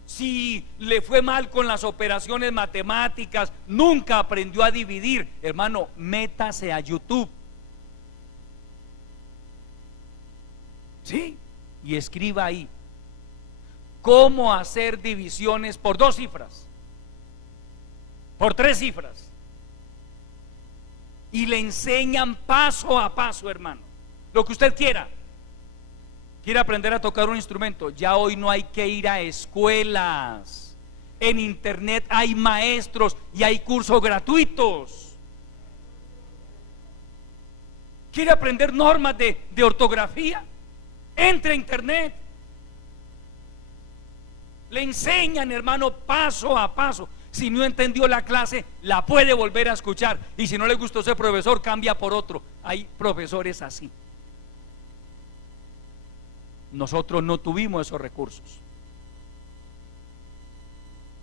Si le fue mal con las operaciones matemáticas, nunca aprendió a dividir, hermano, métase a YouTube. Sí, y escriba ahí cómo hacer divisiones por 2 cifras, por 3 cifras, y le enseñan paso a paso, hermano, lo que usted quiera. Quiere aprender a tocar un instrumento, ya hoy no hay que ir a escuelas. En internet hay maestros y hay cursos gratuitos. Quiere aprender normas de ortografía, entre a internet. Le enseñan, hermano, paso a paso. Si no entendió la clase, la puede volver a escuchar. Y si no le gustó ese profesor, cambia por otro. Hay profesores así. Nosotros no tuvimos esos recursos.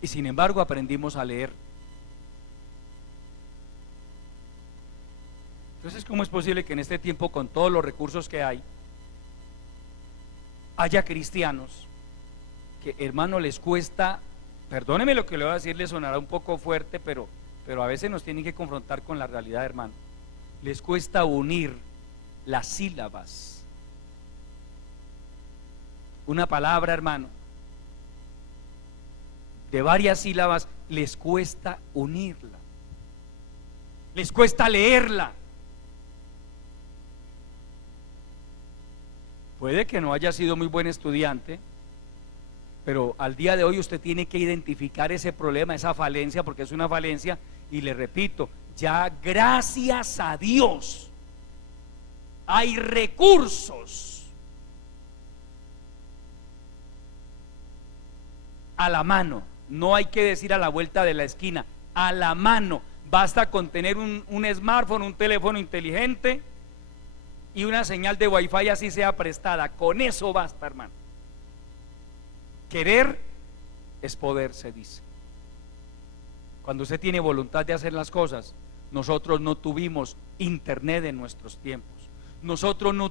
Y sin embargo aprendimos a leer. Entonces, ¿cómo es posible que en este tiempo, con todos los recursos que hay, haya cristianos que, hermano, les cuesta, perdóneme lo que le voy a decir, le sonará un poco fuerte, pero a veces nos tienen que confrontar con la realidad, hermano? Les cuesta unir las sílabas. Una palabra, hermano, de varias sílabas, les cuesta unirla, les cuesta leerla. Puede que no haya sido muy buen estudiante, pero al día de hoy usted tiene que identificar ese problema, esa falencia, porque es una falencia. Y le repito, ya gracias a Dios hay recursos a la mano. No hay que decir a la vuelta de la esquina, a la mano. Basta con tener un smartphone, un teléfono inteligente y una señal de wifi, así sea prestada. Con eso basta, hermano. Querer es poder, se dice. Cuando usted tiene voluntad de hacer las cosas. Nosotros no tuvimos internet en nuestros tiempos. Nosotros no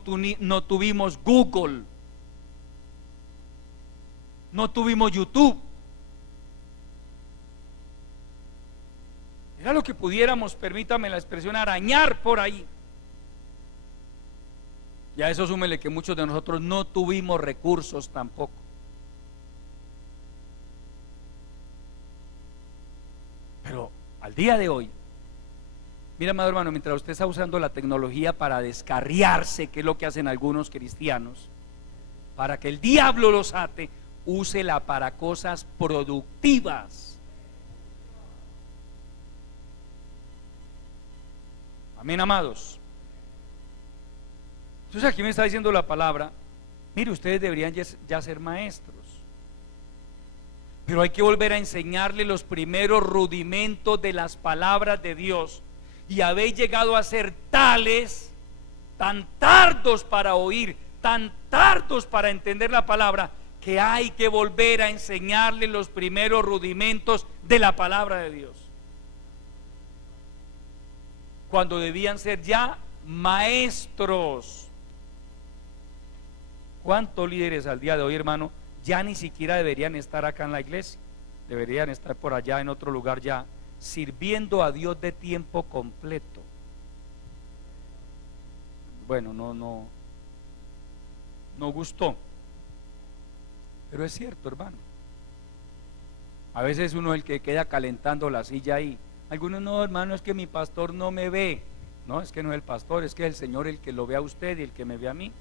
tuvimos Google. No tuvimos YouTube. Era lo que pudiéramos, permítame la expresión, arañar por ahí. Y a eso súmele que muchos de nosotros no tuvimos recursos tampoco. Pero al día de hoy, mira, amado hermano, mientras usted está usando la tecnología para descarriarse, que es lo que hacen algunos cristianos, para que el diablo los ate, úsela para cosas productivas. Amén, amados. Entonces aquí me está diciendo la palabra, mire, ustedes deberían ya ser maestros, pero hay que volver a enseñarle los primeros rudimentos de las palabras de Dios. Y habéis llegado a ser tales, tan tardos para oír, tan tardos para entender la palabra, que hay que volver a enseñarle los primeros rudimentos de la palabra de Dios, cuando debían ser ya maestros. ¿Cuántos líderes al día de hoy, hermano, ya ni siquiera deberían estar acá en la iglesia? Deberían estar por allá en otro lugar ya, sirviendo a Dios de tiempo completo. Bueno, no gustó, pero es cierto, hermano. A veces uno es el que queda calentando la silla ahí. Algunos, no, hermano, es que mi pastor no me ve. No, es que no es el pastor, es que es el Señor el que lo ve a usted y el que me ve a mí.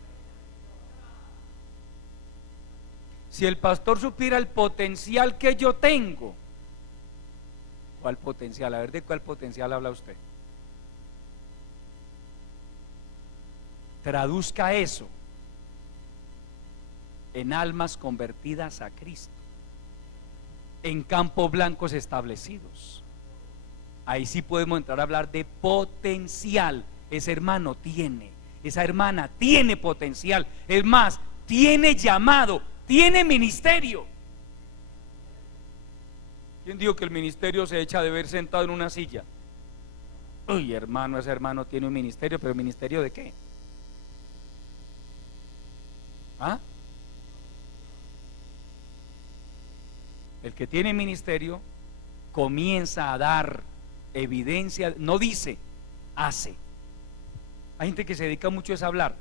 Si el pastor supiera el potencial que yo tengo, ¿Cuál potencial? A ver, ¿de cuál potencial habla usted? Traduzca eso en almas convertidas a Cristo, en campos blancos establecidos. Ahí sí podemos entrar a hablar de potencial. Ese hermano tiene, esa hermana tiene potencial. Es más, tiene llamado, tiene ministerio. ¿Quién dijo que el ministerio se echa de ver sentado en una silla? Uy, hermano, ese hermano tiene un ministerio, pero ¿ministerio de qué? ¿Ah? El que tiene ministerio comienza a dar evidencia, no dice, hace. Hay gente que se dedica mucho a hablar.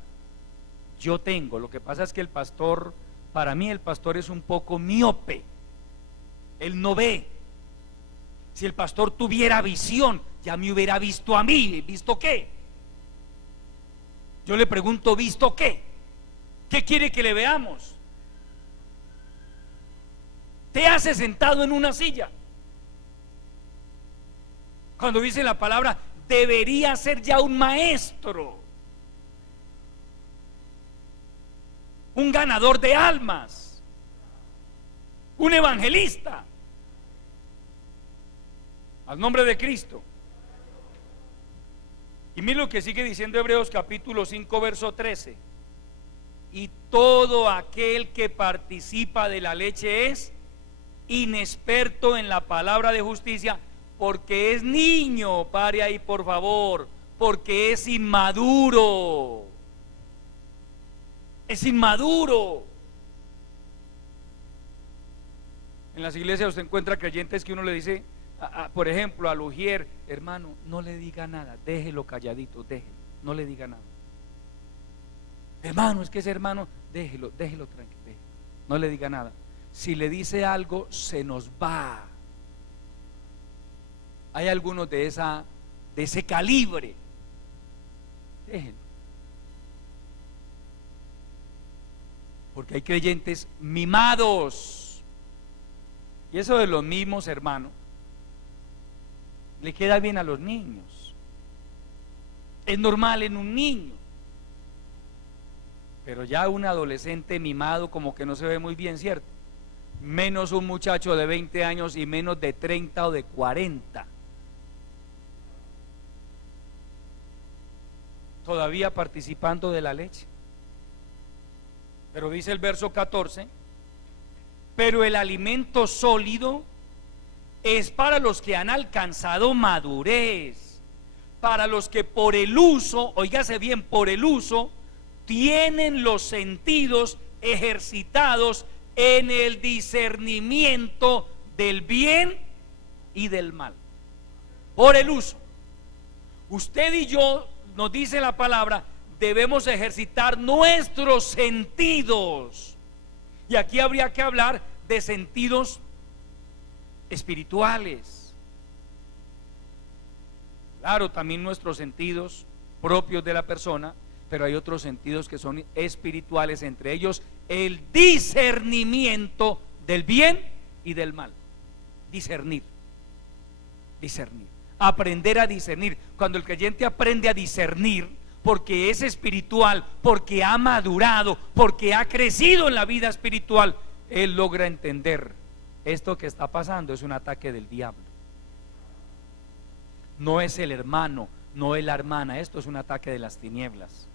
Yo tengo, lo que pasa es que el pastor, para mí el pastor es un poco miope. Él no ve. Si el pastor tuviera visión, ya me hubiera visto a mí. ¿Visto qué? Yo le pregunto, ¿visto qué? ¿Qué quiere que le veamos? Te hace sentado en una silla. Cuando dice la palabra, debería ser ya un maestro, un ganador de almas, un evangelista, al nombre de Cristo. Y mire lo que sigue diciendo Hebreos capítulo 5 verso 13: y todo aquel que participa de la leche es inexperto en la palabra de justicia, porque es niño. Pare ahí por favor, porque es inmaduro. Es inmaduro. En las iglesias usted encuentra creyentes que uno le dice, por ejemplo, al ujier, hermano, no le diga nada, déjelo calladito, déjelo, no le diga nada. Hermano, es que ese hermano, déjelo tranquilo, déjelo, no le diga nada. Si le dice algo, se nos va. Hay algunos de ese calibre. Déjenlo. Porque hay creyentes mimados. Y eso de los mismos, hermano, le queda bien a los niños. Es normal en un niño. Pero ya un adolescente mimado como que no se ve muy bien, ¿cierto? Menos un muchacho de 20 años y menos de 30 o de 40. Todavía participando de la leche. Pero dice el verso 14: pero el alimento sólido es para los que han alcanzado madurez, para los que por el uso, óigase bien, por el uso, tienen los sentidos ejercitados en el discernimiento del bien y del mal. Por el uso. Usted y yo, nos dice la palabra, debemos ejercitar nuestros sentidos. Y aquí habría que hablar de sentidos espirituales. Claro, también nuestros sentidos propios de la persona, pero hay otros sentidos que son espirituales, entre ellos el discernimiento del bien y del mal. Discernir, aprender a discernir. Cuando el creyente aprende a discernir, porque es espiritual, porque ha madurado, porque ha crecido en la vida espiritual, él logra entender: esto que está pasando es un ataque del diablo. No es el hermano, no es la hermana, esto es un ataque de las tinieblas.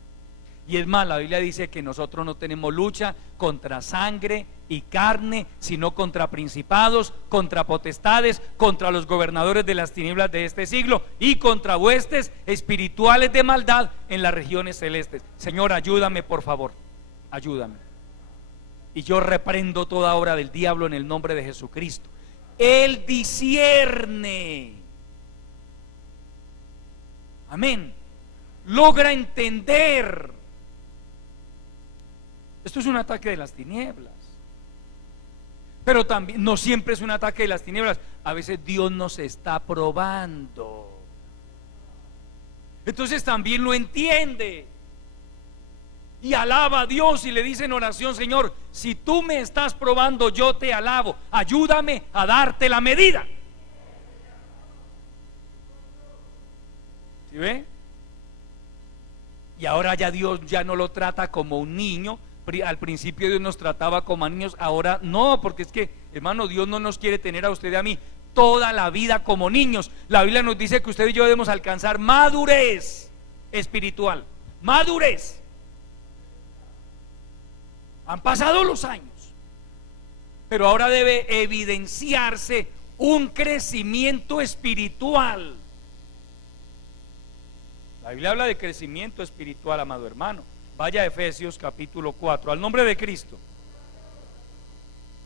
Y es más, la Biblia dice que nosotros no tenemos lucha contra sangre y carne, sino contra principados, contra potestades, contra los gobernadores de las tinieblas de este siglo y contra huestes espirituales de maldad en las regiones celestes. Señor, ayúdame por favor, ayúdame. Y yo reprendo toda obra del diablo en el nombre de Jesucristo. Él discierne. Amén. Logra entender. Esto es un ataque de las tinieblas. Pero también no siempre es un ataque de las tinieblas. A veces Dios nos está probando. Entonces también lo entiende. Y alaba a Dios y le dice en oración: Señor, si tú me estás probando, yo te alabo. Ayúdame a darte la medida. y ahora ya Dios ya no lo trata como un niño. Al principio Dios nos trataba como a niños, ahora no, porque es que, hermano, Dios no nos quiere tener a usted y a mí toda la vida como niños. La Biblia nos dice que usted y yo debemos alcanzar madurez espiritual, madurez. Han pasado los años, pero ahora debe evidenciarse un crecimiento espiritual. La Biblia habla de crecimiento espiritual, amado hermano. Vaya a Efesios capítulo 4, al nombre de Cristo.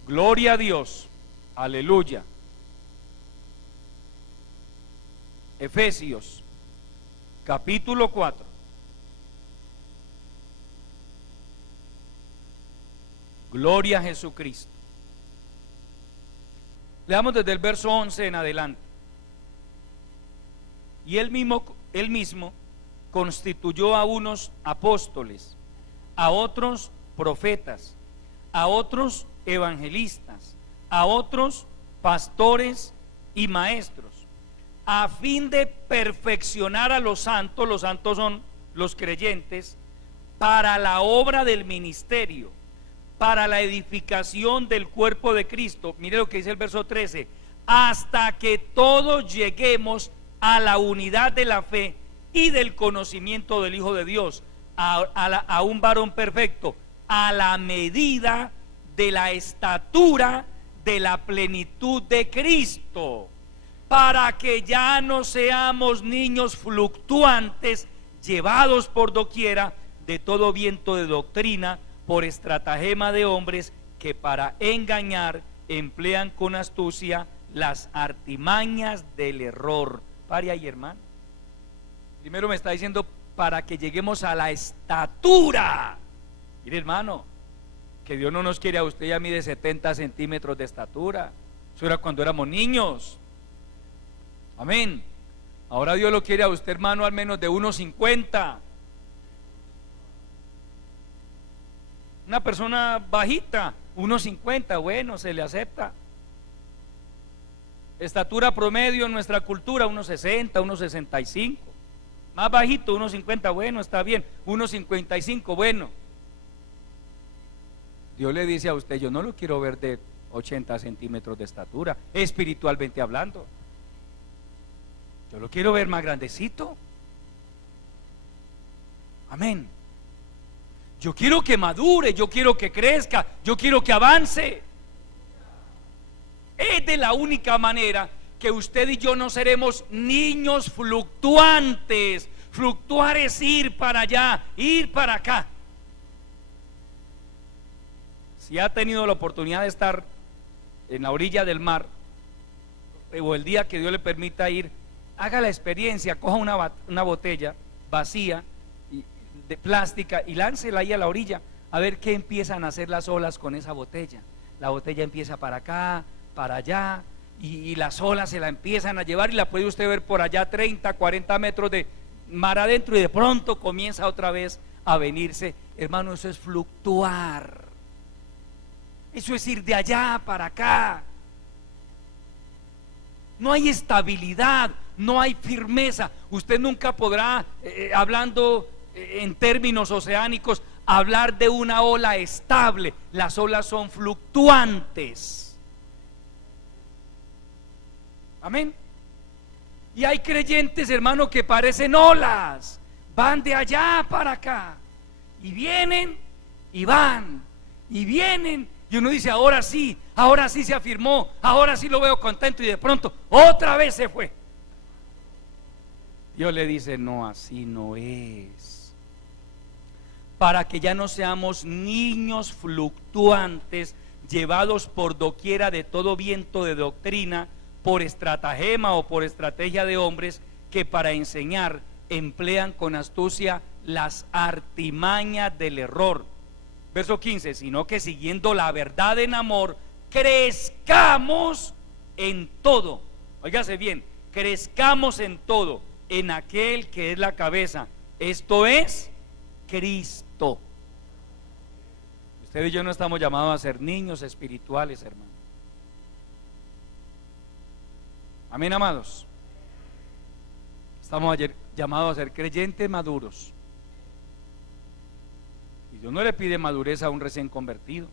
Gloria a Dios, aleluya. Efesios capítulo 4. Gloria a Jesucristo. Leamos desde el verso 11 en adelante. Y él mismo constituyó a unos apóstoles, a otros profetas, a otros evangelistas, a otros pastores y maestros, a fin de perfeccionar a los santos son los creyentes, para la obra del ministerio, para la edificación del cuerpo de Cristo. Mire lo que dice el verso 13: hasta que todos lleguemos a la unidad de la fe y del conocimiento del Hijo de Dios, a un varón perfecto, a la medida de la estatura de la plenitud de Cristo, para que ya no seamos niños fluctuantes, llevados por doquiera de todo viento de doctrina, por estratagema de hombres que para engañar emplean con astucia las artimañas del error. Pare ahí, hermano. Primero me está diciendo para que lleguemos a la estatura. Mire, hermano, que Dios no nos quiere a usted y a mí de 70 centímetros de estatura. Eso era cuando éramos niños. Amén. Ahora Dios lo quiere a usted, hermano, al menos de 1,50. Una persona bajita, 1,50, bueno, se le acepta. Estatura promedio en nuestra cultura, 1,60, 1,65. Más bajito, 1,50, bueno, está bien. 1,55, bueno. Dios le dice a usted: yo no lo quiero ver de 80 centímetros de estatura, espiritualmente hablando. Yo lo quiero ver más grandecito. Amén. Yo quiero que madure, yo quiero que crezca, yo quiero que avance. Es de la única manera que usted y yo no seremos niños fluctuantes. Fluctuar es ir para allá, ir para acá. Si ha tenido la oportunidad de estar en la orilla del mar, o el día que Dios le permita ir, haga la experiencia, coja una botella vacía de plástica y láncela ahí a la orilla, a ver qué empiezan a hacer las olas con esa botella. La botella empieza para acá, para allá, y las olas se la empiezan a llevar, y la puede usted ver por allá 30, 40 metros de mar adentro, y de pronto comienza otra vez a venirse. Hermano, eso es fluctuar. Eso es ir de allá para acá. No hay estabilidad, no hay firmeza. Usted nunca podrá, hablando en términos oceánicos, hablar de una ola estable. Las olas son fluctuantes. Amén. Y hay creyentes, hermano, que parecen olas, van de allá para acá, y vienen y van, y vienen, y uno dice: ahora sí se afirmó, ahora sí lo veo contento, y de pronto otra vez se fue. Dios le dice: no, así no es. Para que ya no seamos niños fluctuantes, llevados por doquiera de todo viento de doctrina, por estratagema o por estrategia de hombres que para enseñar emplean con astucia las artimañas del error. Verso 15: sino que siguiendo la verdad en amor, crezcamos en todo. Óigase bien, crezcamos en todo, en aquel que es la cabeza, esto es Cristo. Usted y yo no estamos llamados a ser niños espirituales, hermano. Amén, amados. Estamos llamados a ser creyentes maduros. Dios no le pide madurez a un recién convertido.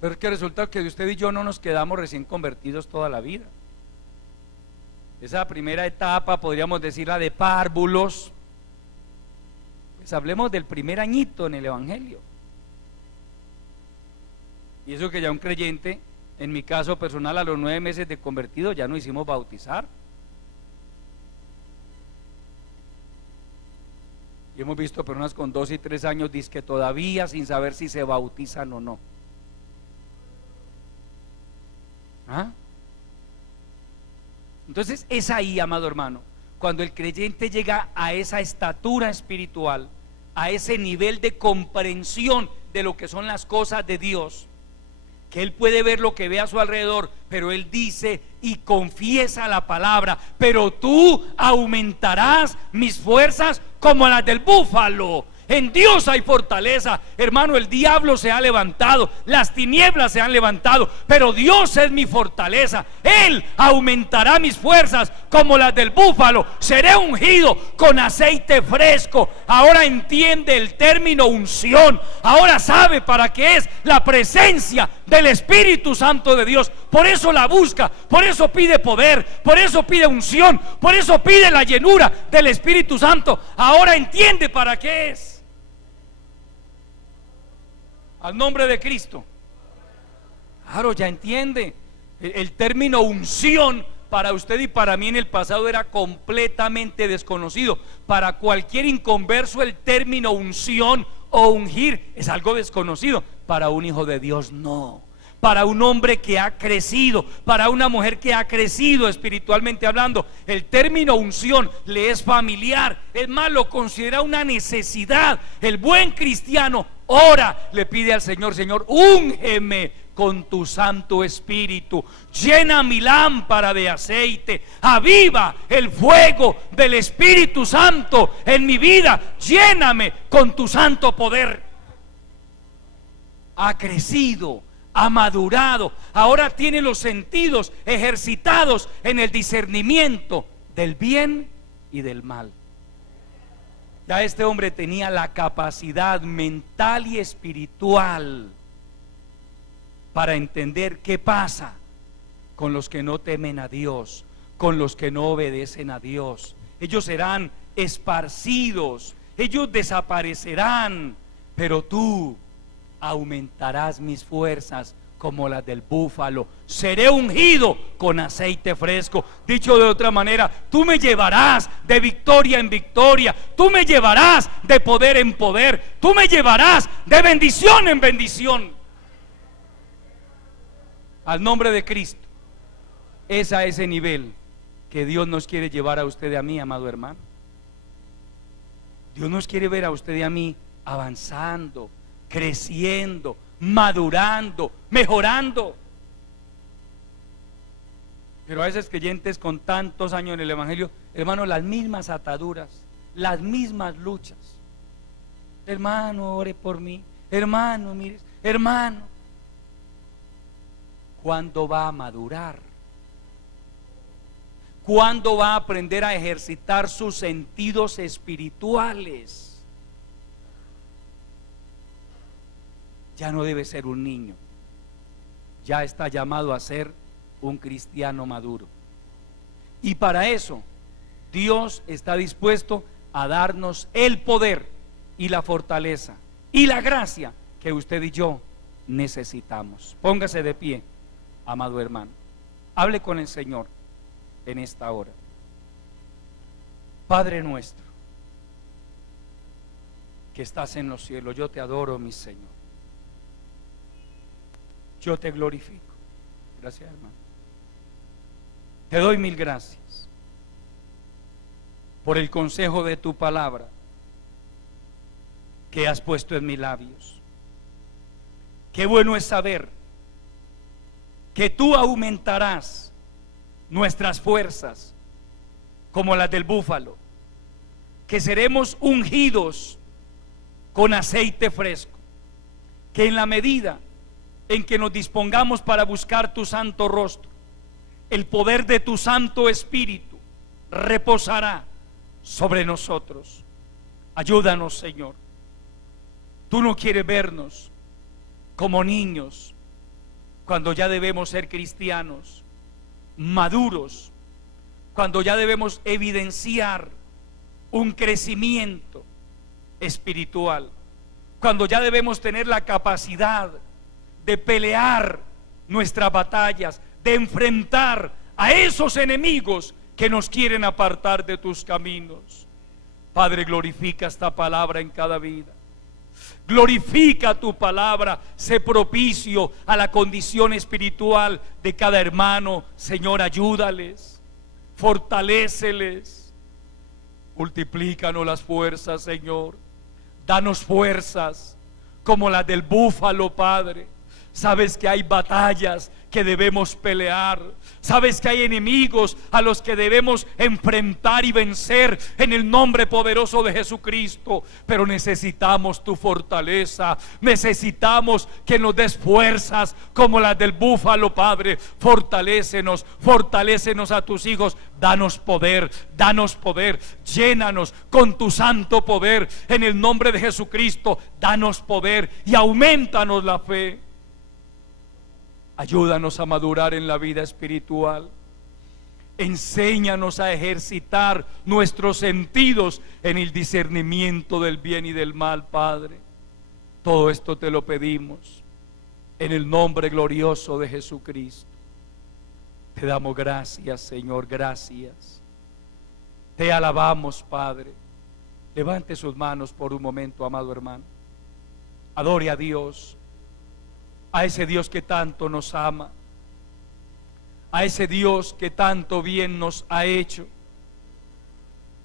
Pero es que resulta que usted y yo no nos quedamos recién convertidos toda la vida. Esa primera etapa, podríamos decir la de párvulos, pues hablemos del primer añito en el Evangelio. Y eso que ya un creyente, en mi caso personal, a los 9 meses de convertido ya nos hicimos bautizar. Y hemos visto personas con 2 y 3 años dizque todavía sin saber si se bautizan o no. ¿Ah? Entonces es ahí, amado hermano, cuando el creyente llega a esa estatura espiritual, a ese nivel de comprensión de lo que son las cosas de Dios, que él puede ver lo que ve a su alrededor, pero él dice y confiesa la palabra: pero tú aumentarás mis fuerzas como las del búfalo. En Dios hay fortaleza, hermano. El diablo se ha levantado, las tinieblas se han levantado, pero Dios es mi fortaleza. Él aumentará mis fuerzas como las del búfalo. Seré ungido con aceite fresco. Ahora entiende el término unción. Ahora sabe para qué es la presencia del Espíritu Santo de Dios. Por eso la busca, por eso pide poder, por eso pide unción, por eso pide la llenura del Espíritu Santo. Ahora entiende para qué es. Al nombre de Cristo. Claro, ya entiende. El término unción para usted y para mí en el pasado era completamente desconocido. Para cualquier inconverso el término unción o ungir es algo desconocido. Para un hijo de Dios no. Para un hombre que ha crecido, para una mujer que ha crecido espiritualmente hablando, el término unción le es familiar. Es más, lo considera una necesidad. El buen cristiano ora, le pide al Señor: Señor, úngeme con tu Santo Espíritu, llena mi lámpara de aceite, aviva el fuego del Espíritu Santo en mi vida, lléname con tu santo poder. Ha crecido, ha madurado, ahora tiene los sentidos ejercitados en el discernimiento del bien y del mal. Ya este hombre tenía la capacidad mental y espiritual para entender qué pasa con los que no temen a Dios, con los que no obedecen a Dios. Ellos serán esparcidos, ellos desaparecerán, pero tú aumentarás mis fuerzas como las del búfalo. Seré ungido con aceite fresco. Dicho de otra manera, tú me llevarás de victoria en victoria, tú me llevarás de poder en poder, tú me llevarás de bendición en bendición. Al nombre de Cristo. Es a ese nivel que Dios nos quiere llevar a usted y a mí, amado hermano. Dios nos quiere ver a usted y a mí avanzando, creciendo, madurando, mejorando. Pero a veces creyentes con tantos años en el Evangelio, hermano, las mismas ataduras, las mismas luchas. Hermano, ore por mí. Hermano, mire, hermano. ¿Cuándo va a madurar? ¿Cuándo va a aprender a ejercitar sus sentidos espirituales? Ya no debe ser un niño, ya está llamado a ser un cristiano maduro. Y para eso Dios está dispuesto a darnos el poder y la fortaleza y la gracia que usted y yo necesitamos. Póngase de pie, amado hermano. Hable con el Señor en esta hora. Padre nuestro que estás en los cielos, yo te adoro, mi Señor. Yo te glorifico. Gracias, hermano. Te doy mil gracias por el consejo de tu palabra que has puesto en mis labios. Qué bueno es saber que tú aumentarás nuestras fuerzas como las del búfalo, que seremos ungidos con aceite fresco, que en la medida en que nos dispongamos para buscar tu santo rostro, el poder de tu Santo Espíritu reposará sobre nosotros. Ayúdanos, Señor, Tú no quieres vernos como niños, cuando ya debemos ser cristianos maduros, cuando ya debemos evidenciar un crecimiento espiritual, cuando ya debemos tener la capacidad de pelear nuestras batallas, de enfrentar a esos enemigos que nos quieren apartar de tus caminos. Padre, glorifica esta palabra en cada vida. Glorifica tu palabra, sé propicio a la condición espiritual de cada hermano. Señor, ayúdales, fortaléceles, multiplícanos las fuerzas, Señor. Danos fuerzas como las del búfalo, Padre. Sabes que hay batallas que debemos pelear. Sabes que hay enemigos a los que debemos enfrentar y vencer en el nombre poderoso de Jesucristo. Pero necesitamos tu fortaleza. Necesitamos que nos des fuerzas como las del búfalo, Padre. Fortalécenos, fortalécenos a tus hijos. Danos poder, llénanos con tu santo poder en el nombre de Jesucristo. Danos poder y aumentanos la fe. Ayúdanos a madurar en la vida espiritual. Enséñanos a ejercitar nuestros sentidos en el discernimiento del bien y del mal, Padre. Todo esto te lo pedimos en el nombre glorioso de Jesucristo. Te damos gracias, Señor, gracias. Te alabamos, Padre. Levante sus manos por un momento, amado hermano. Adore a Dios, a ese Dios que tanto nos ama, a ese Dios que tanto bien nos ha hecho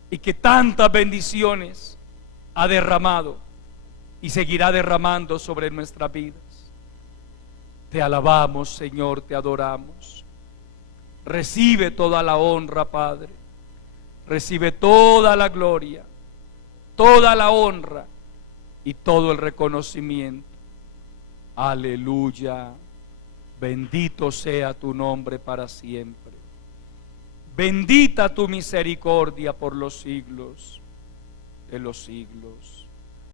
y que tantas bendiciones ha derramado y seguirá derramando sobre nuestras vidas. Te alabamos, Señor, te adoramos. Recibe toda la honra, Padre. Recibe toda la gloria, toda la honra y todo el reconocimiento. Aleluya. Bendito sea tu nombre para siempre. Bendita tu misericordia por los siglos de los siglos.